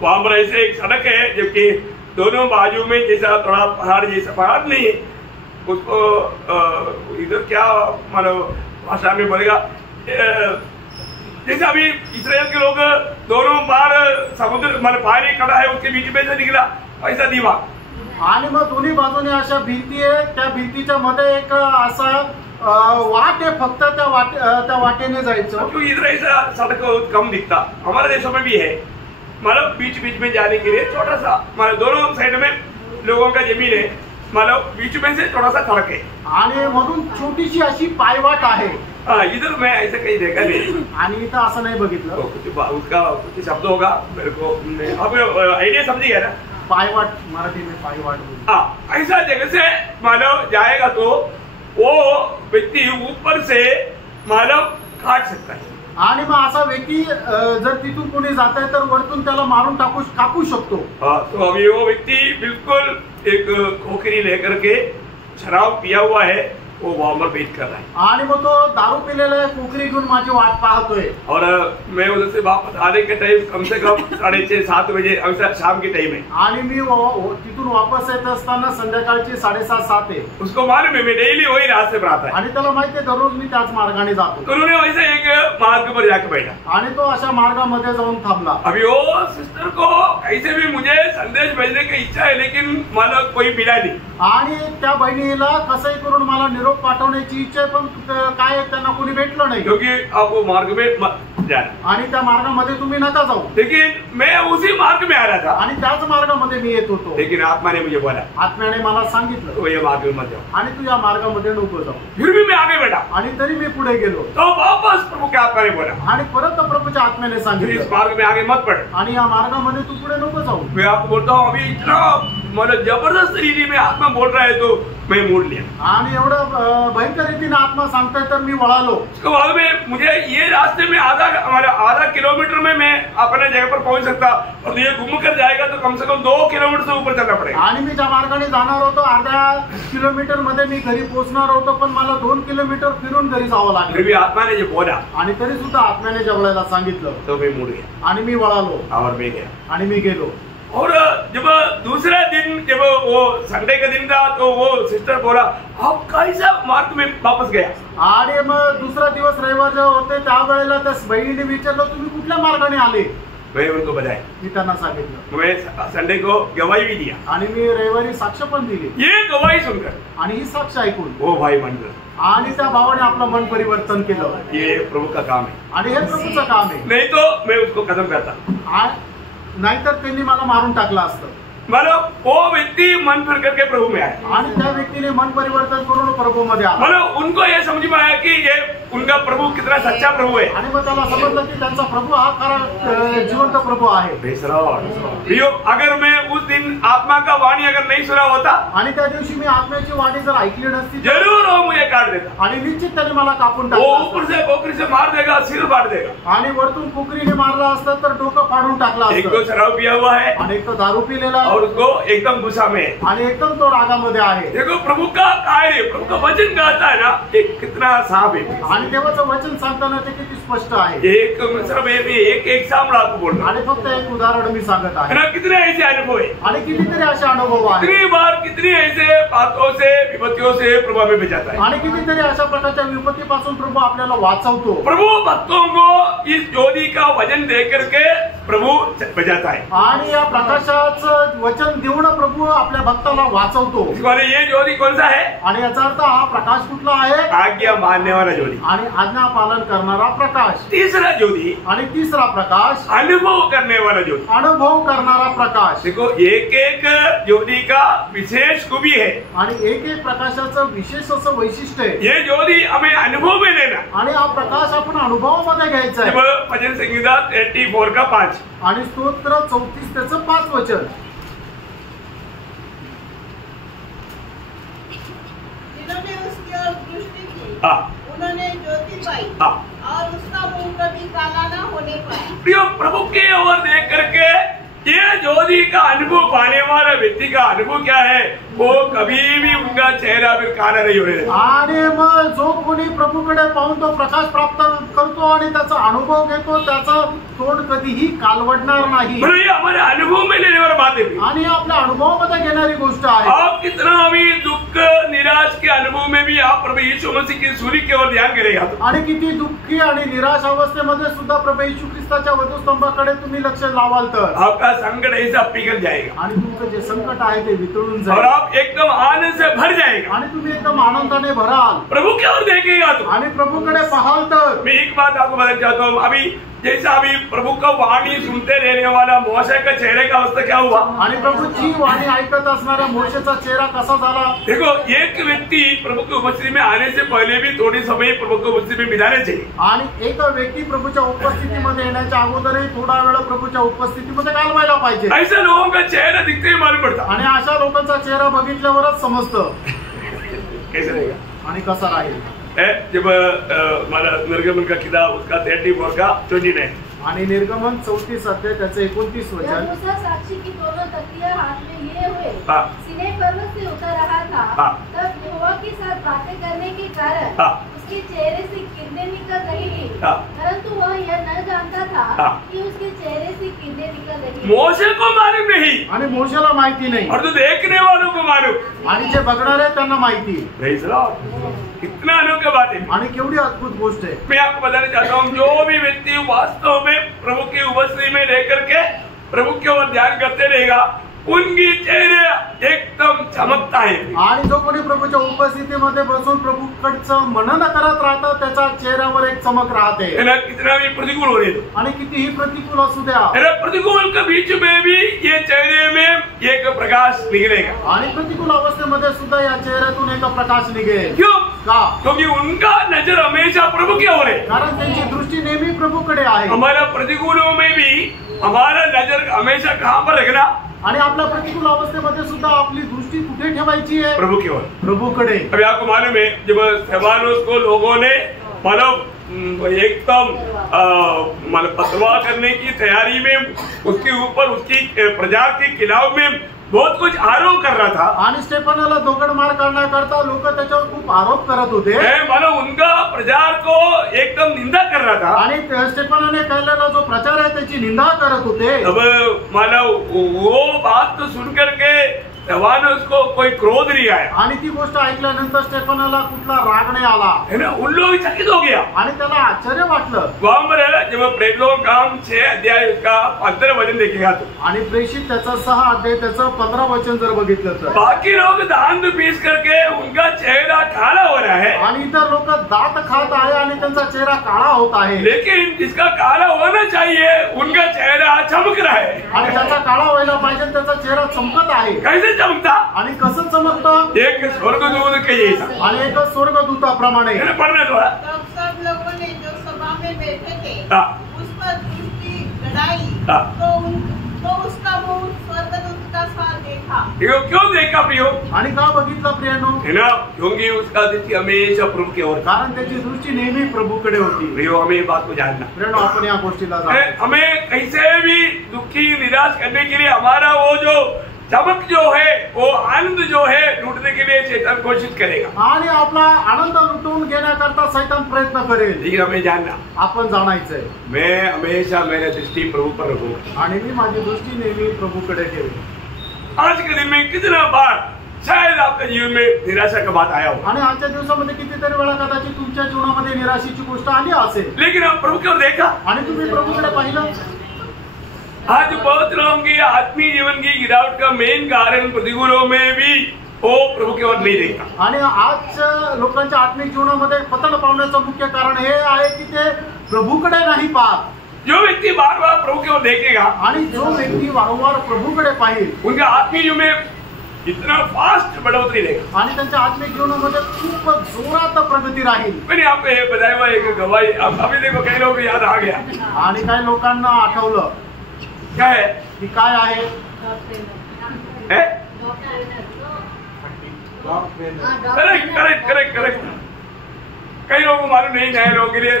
वहां पर ऐसे एक सड़क है जबकि दोनों बाजू में जैसा थोड़ा पहाड़ जैसा पहाड़ नहीं है, उसको इधर क्या मतलब भाषा में बोलेगा जैसे अभी इस्राएल के लोग दोनों पार समुद्र मतलब पानी खड़ा है उसके बीच में से निकला वैसा दीवार, आणि मग दोन्ही बाजूने अशा भिंती आहे, त्या भिंतीच्या मध्ये एक असा वाट है, फक्त त्या वाटेने जायचं। क्योंकि इधर ऐसा सड़क कम दिखता, हमारे देशों में भी है मतलब बीच बीच में जाने के लिए छोटा सा मतलब दोनों साइड में लोगों का जमीन है, मतलब बीच में से थोड़ा सा सड़क है आणि मधून छोटीशी अशी पायवाट आहे। इधर मैं ऐसा कहीं देखा नहीं, आणि इथं असं नाही बघितलं। कुछ उसका कुछ शब्द होगा मेरे को अब आइडिया समझिएगा ना, पायवाट मराठी में पायवाट। हाँ ऐसा जगह से मानव जाएगा तो वो व्यक्ति ऊपर से मानव काट सकता है, आणि मग असा व्यक्ती जर तिथून कोणी जात आहे तर वरतून त्याला मारून कापू शकतो। तो अभी वो व्यक्ति बिल्कुल एक खोखरी लेकर के शराब पिया हुआ है, वो वहां पर वेट कर रहा है, आणि मग तो दारू पिलेला आहे, कोकरी घेऊन माझी वाट पाहतोय। और मैं उधर से वापस आने के टाइम कम से कम 6:30-7 बजे अवसर शाम के टाइम है, आणि मी तिथून वापस येत असताना संध्याकाळची 7:30-7 आहे। उसको मालूम है मैं डेली वही रास्ते पर आता है, आणि त्याला माहिती आहे दररोज मी त्याच मार्गाने जातो। तो उन्होंने वैसे एक मार्ग पर जाकर बैठा, आणि तो अशा मार्गामध्ये जाऊन थांबला। अभी वो सिस्टर को ऐसे भी मुझे संदेश भेजने की इच्छा है, लेकिन मला कोई मिला नहीं. आणि त्या बहिणीला कसंही करून मला निरोप पाठवण्याची इच्छा आहे, पण काय त्यांना कोणी भेटलं नाही. क्योंकि आपको मार्ग में मत जाना. आणि त्या मार्गामध्ये तुम्ही नका जाऊ. लेकिन मैं उसी मार्ग में आ रहा था. आणि त्याच मार्गामध्ये मी येत होतो. लेकिन आत्मा ने मुझे बोला, आत्म्याने मला सांगितलं तो ये मार्ग में मत जाओ. आणि तू या मार्गामध्ये नको जाऊ. फिर भी मैं आगे बढ़ा. आणि तरी मी पुढे गेलो. तो वापस प्रभु के आत्मा ने बोला, आणि परत प्रभूच्या आत्म्याने फिर इस सांगितलं, मार्ग में आगे मत बढ़. आणि या मार्गामध्ये तू पुढे नको जाऊ. मैं आपको बोलता हूँ, अभी इतना मतलब जबरदस्त रीति में आत्मा बोल रहा है, तो मैं मोड़ लिया. आणि एवढं भयंकर रीतीने आत्मा सांगताय तर मी वळालो. उसके बाद में मुझे ये रास्ते में आधा किलोमीटर में मैं अपने जगह पर पहुंच सकता, और ये घूम कर जाएगा तो कम से कम 2 किलोमीटर से ऊपर चलना पड़ेगा. आणि मी ज्या मार्गाने जाणार होतो अर्ध्या किलोमीटर मध्ये मी घरी पोहोचणार होतो, पण मला 2 किलोमीटर फिरून घरी जावं फिर लागलं. भी आत्मा ने जो बोला, आणि तरी सुद्धा आत्म्याने ज्या वेळेला सांगितलं तो मैं मुड़ गया आणि मी वळालो और मैं गया. आणि मी गेलो. और जब दूसरा दिन, जब वो संडे का दिन था, तो वो सिस्टर बोला, आप कैसा मार्ग में वापस गया. आणि मग दुसरा दिवस रविवार जेव्हा होते त्यावेळेला त्या बहिणीने विचारलं, तुम्ही कुठल्या मार्गाने आले. मैं उनको बताया, मी त्यांना सांगितलं मैं संडे को गवाही भी दिया. आणि मी रविवारी साक्ष पण दिली. ये गवाही सुनकर आणि ही साक्ष ऐकून वो भाई मन गया, आणि त्या भावाने आपलं मन परिवर्तन केलं. ये प्रभु का काम है. आणि हे प्रभूचं काम आहे. नहीं तो मैं उसको खत्म करता. नाहीतर त्यांनी मला मारून टाकलं असतं. मतलब वो व्यक्ति मन फिर करके प्रभु में आया. आणि त्या व्यक्तीने मन परिवर्तन करून प्रभू मध्ये आला. मतलब उनको ये समझ में आया कि ये उनका प्रभु कितना सच्चा प्रभु है. आणि मग त्याला समजलं की त्यांचा प्रभू हा खरा जिवंत प्रभू आहे. प्रियो, अगर मैं उस दिन आत्मा का वाणी अगर नहीं सुना होता, आणि त्या दिवशी मी आत्म्याची वाणी जर ऐकली नसती, जरूर वो मुझे काट देता. आणि निश्चित त्याने मला कापून वो टाकलं ऊपर से पोखरी से मार देगा, सिर फाड़ देगा. आणि वरतून पोखरीने मारला असतं तर डोकं फाडून टाकलं एक तो असतं. शराब पिया हुआ है आणि एक तो दारू पिलेला और उसको एकदम गुस्सा में है. आणि एकदम तो रागामध्ये आहे. देखो प्रभु का कार्य, प्रभु का वचन कहता है ना, ये कितना साफ है. आणि देवाचं वचन सांगताना ते किती स्पष्ट आहे. एक मतलब एक सामने आपको बोल रहा आणि फक्त एक उदाहरण मी सांगत है आहे. ना. कितने ऐसे अनुभव है, आणि कितीतरी असे अनुभव आहेत. कितनी बार कितनी ऐसे बातों से विपत्तियों से प्रभु हमें बचाता है. आणि कितीतरी अशा प्रकारच्या विपत्तीपासून प्रभू आपल्याला वाचवतो. प्रभु भक्तों को इस ज्योति का वचन दे करके प्रभु बचाता है. आणि या प्रकाशाचं वचन देऊन प्रभू आपल्या भक्ताला वाचवतो. ये ज्योति कौन सा है? आणि याचा अर्थ हा प्रकाश कुठला आहे? आज्ञा मानने वाला ज्योति. आणि आज्ञा पालन करणारा प्रकाश. तीसरा ज्योति आणि तिसरा प्रकाश अनुभव करने वाला ज्योति. अनुभव करणारा प्रकाश. देखो, एक एक ज्योति का विशेष खूबी है. आणि एक एक प्रकाशाचं विशेष असं वैशिष्ट्य आहे. ये ज्योति हमें अनुभव में लेना. आणि हा प्रकाश आपण अनुभवामध्ये घ्यायचा आहे. भजन संहिता 84 का 5 आणि स्तोत्र 34 त्याचं 5 वचन. जिन्होंने उसकी ओर दृष्टि की, हाँ. उन्होंने ज्योति पाई, हाँ. और उसका मुंह कभी काला न होने पाया. प्रियो, प्रभु की ओर देख करके ये ज्योति का अनुभव पाने वाला व्यक्ति का अनुभव क्या है? वो कभी भी उनका चेहरा फिर काला नहीं होने देता. आणि मग जो कोणी प्रभूकडे पाहून तो प्रकाश प्राप्त करतो आणि त्याचा अनुभव घेतो, त्याचं तोंड कधीही कालवडणार नाही. ये हमारे अनुभव में लेने वाला बात है. आणि आपल्या अनुभवामध्ये घेणारी गोष्ट आहे. आप कितना भी दुख निराश के अनुभव में भी आप प्रभु यीशु मसीह की सूली की ओर ध्यान करेगा. आणि किती दुःखी आणि निराश अवस्थेमध्ये सुद्धा प्रभू येशू ख्रिस्ताच्या वधूस्तंभाकडे तुम्ही लक्ष लावाल तर आपका संकट ऐसा पिघल जाएगा. आणि तुमचं जे संकट आहे ते वितळून और जाईल. आप एकदम आनंद से भर जाएगा. आणि तुम्ही एकदम आनंदाने भराल. प्रभु की ओर देखेगा तो. आणि प्रभूकडे पाहाल तर. मैं एक बात आपको बताना चाहता हूँ. अभी जैसा अभी प्रभु का वाणी सुनते रहने वाला मोशे का चेहरे का अवस्था क्या हुआ? आणि प्रभूची वाणी ऐकत असणाऱ्या मोशेचा चेहरा कसा झाला? देखो, एक व्यक्ति प्रभु की उपस्थिति में आने से पहले भी थोड़ी समय प्रभु की उपस्थिति में बिताना चाहिए. आणि एक व्यक्ती प्रभूच्या उपस्थितीमध्ये येण्याच्या अगोदरही थोडा वेळ प्रभूच्या उपस्थितीमध्ये घालवायला पाहिजे. ऐसे लोगों का चेहरा दिखते ही मालूम पड़ता. आणि अशा लोकांचा चेहरा बघितल्यावरच समजतं कैसे रहेगा? आणि कसा राहील. जब हमारा निर्गमन का किताब उसका 34 का 29 आणि निर्गमन 34 अध्याय त्याचं 29 जब वचन. मूसा साक्षी की दोनों तख्तियां हाथ में लिए हुए हाँ. सीनै पर्वत से उतर रहा था, हाँ. तब यहोवा के साथ बातें करने के कारण हाँ. उसके चेहरे से किरणें निकल रही थी. हाँ. परंतु वह यह न जानता था हाँ. कि उसके चेहरे से किरणें निकल रही थी. मोशे को मालूम नहीं आणि मोशेला माहिती नाही. और तो देखने वालों को मालूम. आणि जे बघणार आहे त्यांना माहिती. Praise the Lord. कितना अनोखा बात है. आणि केवढी अद्भुत गोष्ट आहे. मैं आपको बताना चाहता हूँ, जो भी व्यक्ति वास्तव में प्रभु की उपस्थिति में रह करके प्रभु की ओर ध्यान करते रहेगा उनकी चेहरे एकदम चमकता है। आणि जो कोणी प्रभूच्या उपस्थितीमध्ये बसून प्रभूकडचं मनन करत राहतं त्याच्या चेहऱ्यावर एक चमक राहते। कितना भी प्रतिकूल हो रहे आणि कितीही प्रतिकूल असू द्या, प्रतिकूल के बीच में भी ये चेहरे में एक प्रकाश निकलेगा। आणि प्रतिकूल अवस्थेमध्ये सुद्धा या चेहऱ्यातून एक प्रकाश निघेल। क्यों? का? क्योंकि उनका नजर हमेशा प्रभु की ओर है। कारण त्यांची दृष्टी नेहमी प्रभूकडे आहे। हमारा प्रतिकूलों में भी हमारा नजर हमेशा कहाँ पर रखना? आणि आपल्या प्रतिकूल अवस्थेमध्ये सुद्धा आपली दृष्टी कुठे ठेवायची आहे? प्रभु की ओर, प्रभूकडे। अभी आपको मालूम है जब स्तेफानोस को लोगों ने मतलब एकदम मतलब पतवा करने की तैयारी में उसके ऊपर उसकी प्रजा के खिलाफ में बहुत कुछ आरोप कर रहा था। आणि स्टेफानाला दगडमार करण्याकरता लोक त्याच्यावर खूप आरोप करत होते। मानो उनका प्रचार को एकदम निंदा कर रहा था। आणि स्टेफानाने केलेला जो प्रचार आहे त्याची निंदा करत होते। अब मानो वो बात तो सुन करके स्तेफानोस को कोई क्रोध नहीं आया। आणि ती गोष्ट ऐकल्यानंतर स्टेफानाला कुठला राग नाही आला, है ना? उन लोग चकित हो गया आणि त्याला आश्चर्य वाटलं। वहां पर जब प्रेरितों का काम 6 अध्याय उसका 15 वचन देखेगा तो, आणि प्रेषित त्याचा 6 अध्याय त्याचं 15 वचन जर बघितलं तर बाकी लोग दांत पीस करके उनका चेहरा काला हो रहा है, आणि इतर लोक दात खात आहे आणि त्यांचा चेहरा काळा होत आहे। लेकिन जिसका काला होना चाहिए उनका चेहरा चमक रहा है। आणि त्याचा काळा व्हायला पाहिजे त्याचा चेहरा चमकत आहे। कैसे चमकता? आणि कसं चमकतं? एक स्वर्गदूत के जैसा। आणि एक स्वर्गदूताप्रमाणे। पढ़ना थोड़ा। तब सब लोगों ने जो सभा में बैठे थे उस पर दृष्टि गड़ाई तो उसका मुंह स्वर्गदूत का सा देखा। क्यों देखा प्रियो? आणि का बघितलं प्रियानो? है ना? क्योंकि उसका दृष्टि हमेशा प्रभु की ओर। कारण त्याची दृष्टी नेहमी प्रभुकडे होती। प्रियो हमें बात को जानना। प्रियानो आपण या गोष्टीला जाणं। हमें कैसे भी दुखी निराश करने के लिए हमारा वो जो चमक जो है वो आनंद जो है लूटने के लिए शैतान कोशिश करेगा। आणि आपला आनंद लुटून घेण्याकरता शैतान प्रयत्न करेल। लेकिन हमें जानना, आपण जाणायचंय मैं हमेशा मेरी दृष्टि प्रभु पर रखूंगा। आणि मी माझी दृष्टी नेहमी प्रभुकडे ठेवेन। आज के दिन में कितना बार शायद आपके जीवन में निराशा का बात आया हो, आणि आजच्या दिवसामध्ये कितीतरी वेळा कदाचित तुमच्या जीवनामध्ये निराशेची गोष्ट आली असेल, लेकिन आप प्रभु की ओर देखा आणि तुम्ही प्रभुकडे पाहिलं। आज बहुत लोगों की आत्मीय जीवन की गिरावट का मेन कारण प्रतिकूलों में भी वो प्रभु की ओर नहीं देखता। आणि आज लोकांच्या आत्मिक जीवनामध्ये पतन पावण्याचं मुख्य कारण हे आहे की ते प्रभुकडे नाही पाहत। जो व्यक्ति बार बार प्रभु की ओर देखेगा आणि जो व्यक्ती वारंवार प्रभुकडे पाहिल उनका आत्मीय जीवन में इतना फास्ट बढ़ोतरी रहेगा। आणि त्यांच्या आत्मिक जीवनामध्ये खूप जोरात प्रगती राहील। मैंने आपको ये बताया हुआ एक गवाही, अब अभी देखो कई लोग याद आ गया। आणि काही लोकांना आठवलं क्या है? की काय आहे? Correct correct correct correct. कई लोगों को मालूम नहीं, नए लोगों के लिए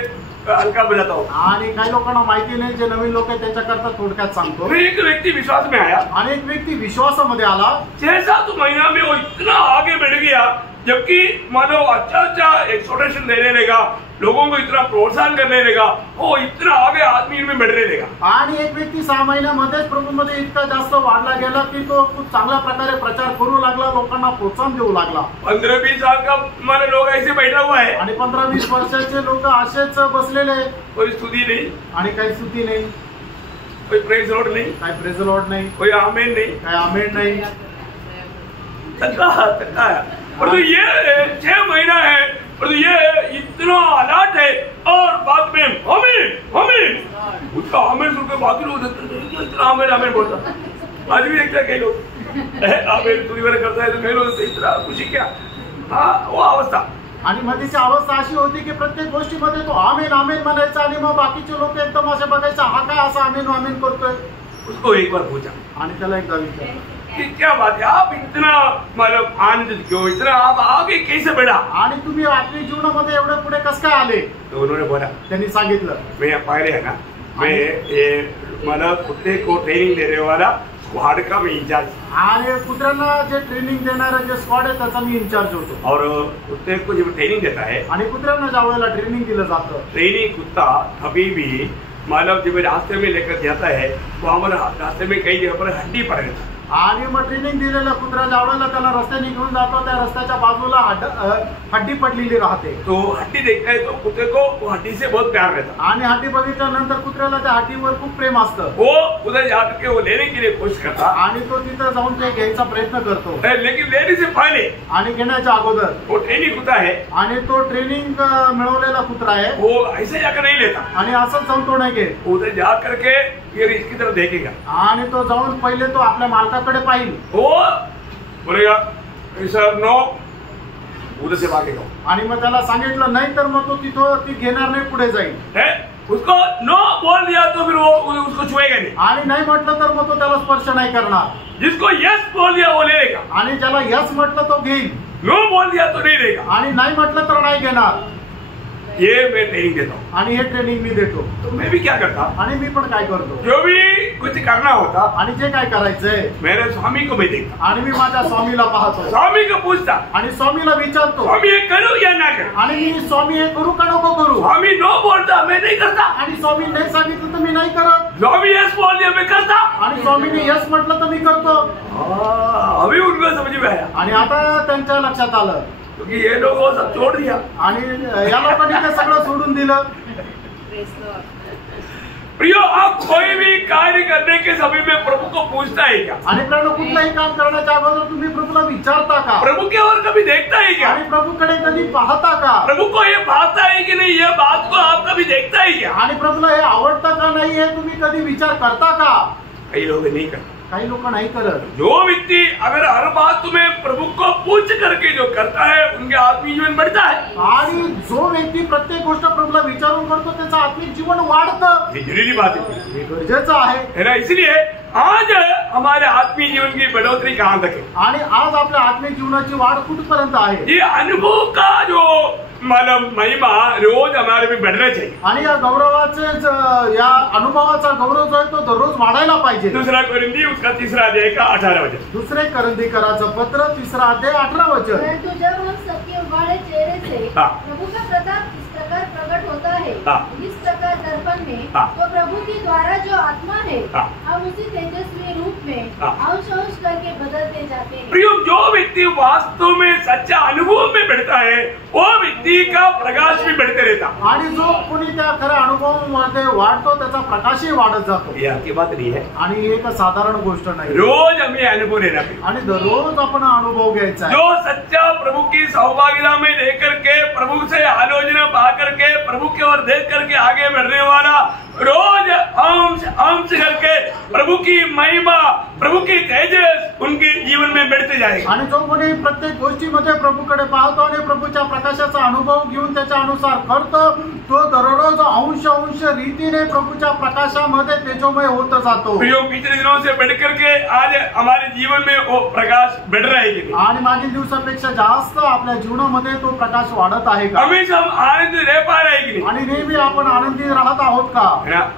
हल्का बताता हूँ। आणि काही लोकांना माहिती नाही, जे नवीन लोक आहेत त्यांच्याकरता थोडक्यात सांगतो। एक व्यक्ति विश्वास में आया, आणि एक व्यक्ती विश्वासामध्ये आला। 6-7 महीना में वो इतना आगे बढ़ गया, जबकि मानो अच्छा एक्सोर्टेशन देने लगा, लोगों को इतना प्रोत्साहन करने लगा, वो इतना आगे आदमी में बढ़ने लगा। आणि एक व्यक्ती 6 महिन्यामध्ये प्रभूमध्ये इतका जास्त वाढला गेला की तो खूप चांगल्या प्रकारे प्रचार करू लागला, लोकांना प्रोत्साहन देऊ लागला। 15-20 साल का हमारे लोग ऐसे बैठा हुआ है, आणि 15-20 वर्षाचे लोक असेच बसलेले, कोई स्तुति नहीं, आणि काही स्तुती नाही, कोई प्रेज लॉर्ड नहीं, काही प्रेज लॉर्ड नाही, कोई आमेन नहीं, काही आमेन नाही। और तो ये 6 महीना है और तो ये इतना अलर्ट है, और बाद में आमीन उसका आमीन सुनकर बाकी लोग इतना आमीन आमीन बोलता। आज भी देखते हैं कई लोग आमीन पूरी बार करता है तो कई लोग इतना खुशी क्या, हाँ वो अवस्था। आणि मध्येची अवस्था अशी होती की प्रत्येक गोष्टीमध्ये तो आमेन आमेन म्हणायचा, आणि मग बाकीचे लोक एकदम असे बघायचे, हा काय असं आमेन आमेन करतोय। उसको एक बार पूछा, आणि त्याला एकदा विचारलं कि क्या बात है, आप इतना मतलब आनंदित क्यों, इतना आप आगे कैसे बढ़ा, आणि तुम्ही आत्मिक जीवनामध्ये एवढे पुढे कसं काय आले? तो उन्होंने बोला, त्यांनी सांगितलं, मैं पहले है ना, मैं ये मतलब कुत्ते को ट्रेनिंग देने वाला स्क्वाड का मैं इंचार्ज, आणि कुत्र्यांना जे ट्रेनिंग देणारा जे स्क्वॉड आहे त्याचा मी इंचार्ज होतो। और कुत्ते को जब ट्रेनिंग देता है, आणि कुत्र्यांना ज्या वेळेला ट्रेनिंग दिलं जातं, ट्रेनिंग कुत्ता कभी भी मतलब जब रास्ते में लेकर जाता है तो हमारे रास्ते में कई जगह पर हड्डी पड़ जाता है, आणि मग ट्रेनिंग दिलेल्या कुत्र्याला आवडायला त्याला रस्त्याने घेऊन जातो, त्या रस्त्याच्या बाजूला हड्डी पडलेली राहते. तो हड्डी देखता है तो कुत्ते को वो हड्डी से बहुत प्यार रहता. आणि हड्डी बघितल्यानंतर कुत्र्याला त्या हड्डीवर खूप प्रेम असतं. वो उधर जाकर के वो लेने के लिए कोशिश करता. आणि तो तिथं जाऊन ते घ्यायचा प्रयत्न करतो. लेकिन लेने से पहले आणि घेण्याच्या अगोदर वो ट्रेनिंग कुत्ता है आणि तो ट्रेनिंग मिळवलेला कुत्रा आहे. वो ऐसे जाकर नहीं लेता. आणि असंच जाऊन तो नाही घेत. उधर जा करके ये इसकी तरफ देखेगा. आणि तो जाऊन पहिले तो आपल्या मालकाकडे पाहिल. वो बोलेगा सर नो, उधर से भागेगा. आणि मग त्याला सांगितलं नाही तर मग तो तिथं ती घेणार नाही, पुढे जाईल. उसको नो बोल दिया तो फिर वो उसको छुएगा नहीं. आणि नाही म्हटलं तर मग तो त्याला स्पर्श नाही करणार. जिसको यस बोल दिया वो ले लेगा. आणि ज्याला यस म्हटलं तो घेईल. नो बोल दिया तो नहीं लेगा. आणि नाही म्हटलं तर नाही घेणार. ये मैं ट्रेनिंग देता हूँ. आणि हे ट्रेनिंग मी देतो. तो मैं भी क्या करता, आणि मी पण काय करतो, जो भी कुछ करना होता आणि जे काय करायचंय मेरे स्वामी को मैं देखता. आणि मी माझ्या स्वामीला पाहतो. स्वामी को पूछता आणि स्वामीला विचारतो, स्वामी ये करूँ या ना करूँ. आणि मी स्वामी हे करू का नको करू. स्वामी नो बोलता मैं नहीं करता. आणि स्वामी नाही सांगितलं तर मी नाही करत. स्वामी यस बोल दिया मैं करता. आणि स्वामीने यस म्हटलं तर मी करतो. अभी उनको समझ में आया. आणि आता त्यांच्या लक्षात आलं क्योंकि ये लोग वो सब छोड़ दिया. आणि या लोकांनी ते सगळं सोडून दिलं. प्रियो, आप कोई भी कार्य करने के समय में प्रभु को पूछता है क्या? आणि प्रभू कुठलंही काम करण्याच्या अगोदर तुम्ही प्रभूला विचारता का. प्रभु के और कभी देखता है क्या? आणि प्रभूकडे कधी पाहता का. प्रभु को ये भाता है कि नहीं, ये बात को आप कभी देखता है क्या? आणि प्रभूला हे आवडतं का नाही हे तुम्ही कधी विचार करता का. कई लोग नहीं करते. काही लोक नाही करत. जो व्यक्ति अगर हर बात तुम्हें प्रभु को पूछ करके जो करता है उनके आत्मिक जीवन बढ़ता है. आणि जो व्यक्ती प्रत्येक गोष्ट प्रभूला विचारून करतो त्याचं आत्मिक जीवन वाढतं. ये जरूरी बात है, हे गरजेचं आहे. है ना. इसलिए आज हमारे आत्मिक जीवन की बढ़ोतरी कहाँ तक है. आणि आज आपल्या आत्मिक जीवनाची वाढ कुठपर्यंत आहे. ये अनुभव का जो मतलब महिमा रोज हमारे में बढ़ना चाहिए. आणि या गौरवाचे या अनुभवाचा गौरव जो आहे तो दररोज वाढायला पाहिजे. दूसरा कोरिंथी उसका 3 अध्याय का 18 वचन. दुसरे करंदीकराचं पत्र 3 अध्याय 18 वचन. परंतु जब हम सबके उघाड़े चेहरे से प्रभु का प्रताप इस प्रकार प्रकट होता है, इस प्रकार दर्पण में, तो प्रभु के द्वारा जो आत्मा है हम उसी तेजस्वी रूप में अंश अंश करके बदलते जाते हैं. प्रियो, जो व्यक्ति वास्तव में सच्चा अनुभव में बढ़ता है वो व्यक्ति का प्रकाश भी बढ़ते रहता. आणि जो कोणी त्या खऱ्या अनुभवामध्ये वाढतो त्याचा प्रकाशही वाढत जातो. ये आपकी बात नहीं है. आणि ही एक साधारण गोष्ट नाही. रोज हमें अनुभव लेना चाहिए. आणि दररोज आपण अनुभव घ्यायचा आहे. जो सच्चा प्रभु की सहभागिता में लेकर के प्रभु से आलोचना पा करके प्रभु की ओर देख करके आगे बढ़ने वाला रोज अंश अंश करके प्रभु की महिमा प्रभु की तेजस उनके जीवन में बढ़ते जाएगा. आणि जो कोणी प्रत्येक गोष्टीमध्ये प्रभूकडे पाहतो आणि प्रभूच्या प्रकाशाचा अनुभव घेऊन त्याच्या अनुसार करतो तो दररोज अंश अंश रीतीने प्रभूच्या प्रकाशामध्ये तेजोमय होत जातो. प्रियो, पिछले दिनों से बढ़ करके आज हमारे जीवन में वो प्रकाश बढ़ रहा है कि नहीं. आणि मागील दिवसापेक्षा जास्त आपल्या जीवनामध्ये तो प्रकाश वाढत आहे का. हमेशा हम आनंद रह पा रहे हैं कि नहीं. आणि नेहमी आपण आनंदी राहत आहोत का.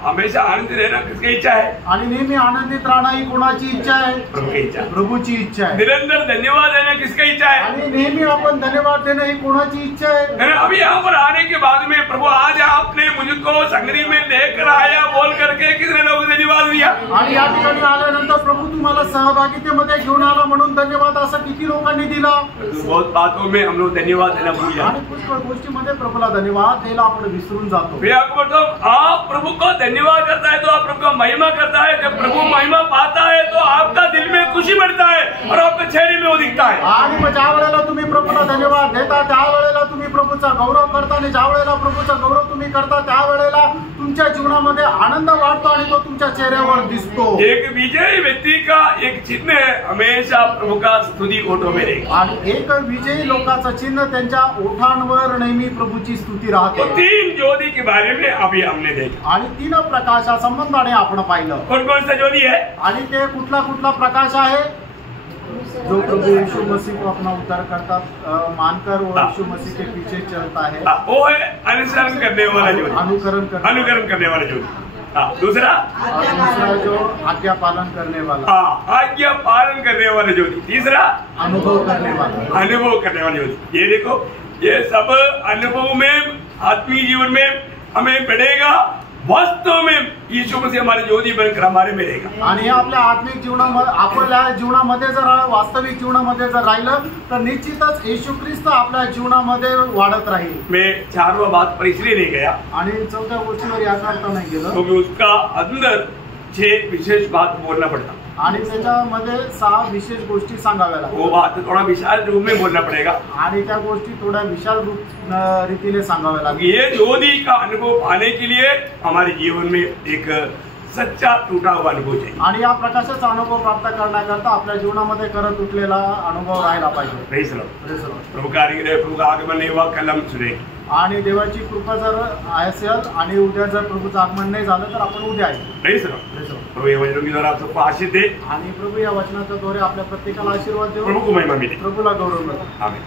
हमेशा आनंद रहना किसकी इच्छा है. आणि नेहमी आनंदित राहणं ही कोणाची इच्छा आहे. प्रभु की इच्छा. प्रभूची इच्छा आहे. निरंतर धन्यवाद देना किसकी इच्छा है. आणि नेहमी आपण धन्यवाद देणं ही कोणाची इच्छा आहे. अभी यहाँ पर आने के बाद में प्रभु आज आपने मुझको संगरी में लेकर आया बोल करके किसने लोग धन्यवाद दिया. आणि या ठिकाणी आल्यानंतर प्रभू तुम्हाला सहभागितेमध्ये घेऊन आला म्हणून धन्यवाद असं किती लोकांनी दिला. बहुत बातों में हम लोग धन्यवाद देना भूल जाते. आणि पुष्कळ गोष्टीमध्ये प्रभूला धन्यवाद द्यायला आपण विसरून जातो. आप प्रभु को धन्यवाद करता है तो आप प्रभु का महिमा करता है. जब प्रभु महिमा पाता है तो आपका दिल में खुशी बढ़ता है और आपके चेहरे में वो दिखता है. आणि मग ज्या वेळेला तुम्ही प्रभूला धन्यवाद देता त्यावेळेला तुम्ही प्रभूचा गौरव करता आणि ज्या वेळेला प्रभूचा गौरव तुम्ही करता त्यावेळेला तुमच्या जीवनामध्ये आनंद वाढतो आणि तो तुमच्या चेहऱ्यावर दिसतो. एक विजयी व्यक्ति का एक चिन्ह हमेशा प्रभु का स्तुति ओठों में रहेगा. आणि एक विजयी लोकांचं चिन्ह त्यांच्या ओठांवर नेहमी प्रभूची स्तुती राहते. 3 ज्योति के बारे में अभी हमने देखा. आणि 3 प्रकाशा संबंधाने आपण पाहिलं. कौन कौन सा ज्योति है. आणि ते कुठला कुठला प्रकाश आहे. जो प्रभु यीशु मसीह को अपना उद्धार करता मानकर वो यीशु मसीह के पीछे चलता है वो है अनुसरण करने वाला ज्योति. अनुकरण करने वाला ज्योति. दूसरा जो आज्ञा पालन करने वाला. आज्ञा पालन करने वाला ज्योति. तीसरा अनुभव करने वाला ज्योति. ये देखो, ये सब अनुभव में आत्मीय जीवन में हमें बढ़ेगा वास्तव में यीशु मसीह हमारे ज्योति बनकर हमारे में रहेगा। आणि आपल्या आत्मिक जीवनामध्ये आपल्या जीवनामध्ये जर वास्तविक जीवनामध्ये जर राहिलं तर निश्चितच येशू ख्रिस्त आपल्या जीवनामध्ये वाढत राहील। मैं 4वां बात पर इसलिए नहीं गया आणि चौथ्या गोष्टीवर याकरता नाही गेलो क्योंकि उसका अंदर 6 विशेष बात बोलना पड़ता आणि त्याच्यामध्ये 6 विशेष गोष्टी सांगाव्या लागतात। वो बात थोड़ा विशाल रूप में बोलना पड़ेगा आणि त्या गोष्टी थोड्या विशाल रीतीने सांगाव्या लागतात। ये ज्योति का अनुभव पाने के लिए हमारे जीवन में एक सच्चा टूटा हुआ अनुभव चाहिए आणि या प्रकाशाचा अनुभव प्राप्त करण्याकरता आपल्या जीवनामध्ये करत उठलेला अनुभव राहायला पाहिजे। Praise Lord. प्रभु का आगमन नहीं हुआ, कल हम सुनेंगे। आणि देवाची कृपा जर असेल आणि उद्या जर प्रभूचं आगमन नाही झालं तर आपण उद्या आहे। Praise Lord. प्रभु ये वचनों के द्वारा आप सबको आशीष दे आणि प्रभु या वचनाच्या द्वारे आपल्या प्रत्येकाला आशीर्वाद देऊ, प्रभु को महिमा मिले, प्रभूला गौरव मिळो। आमीन।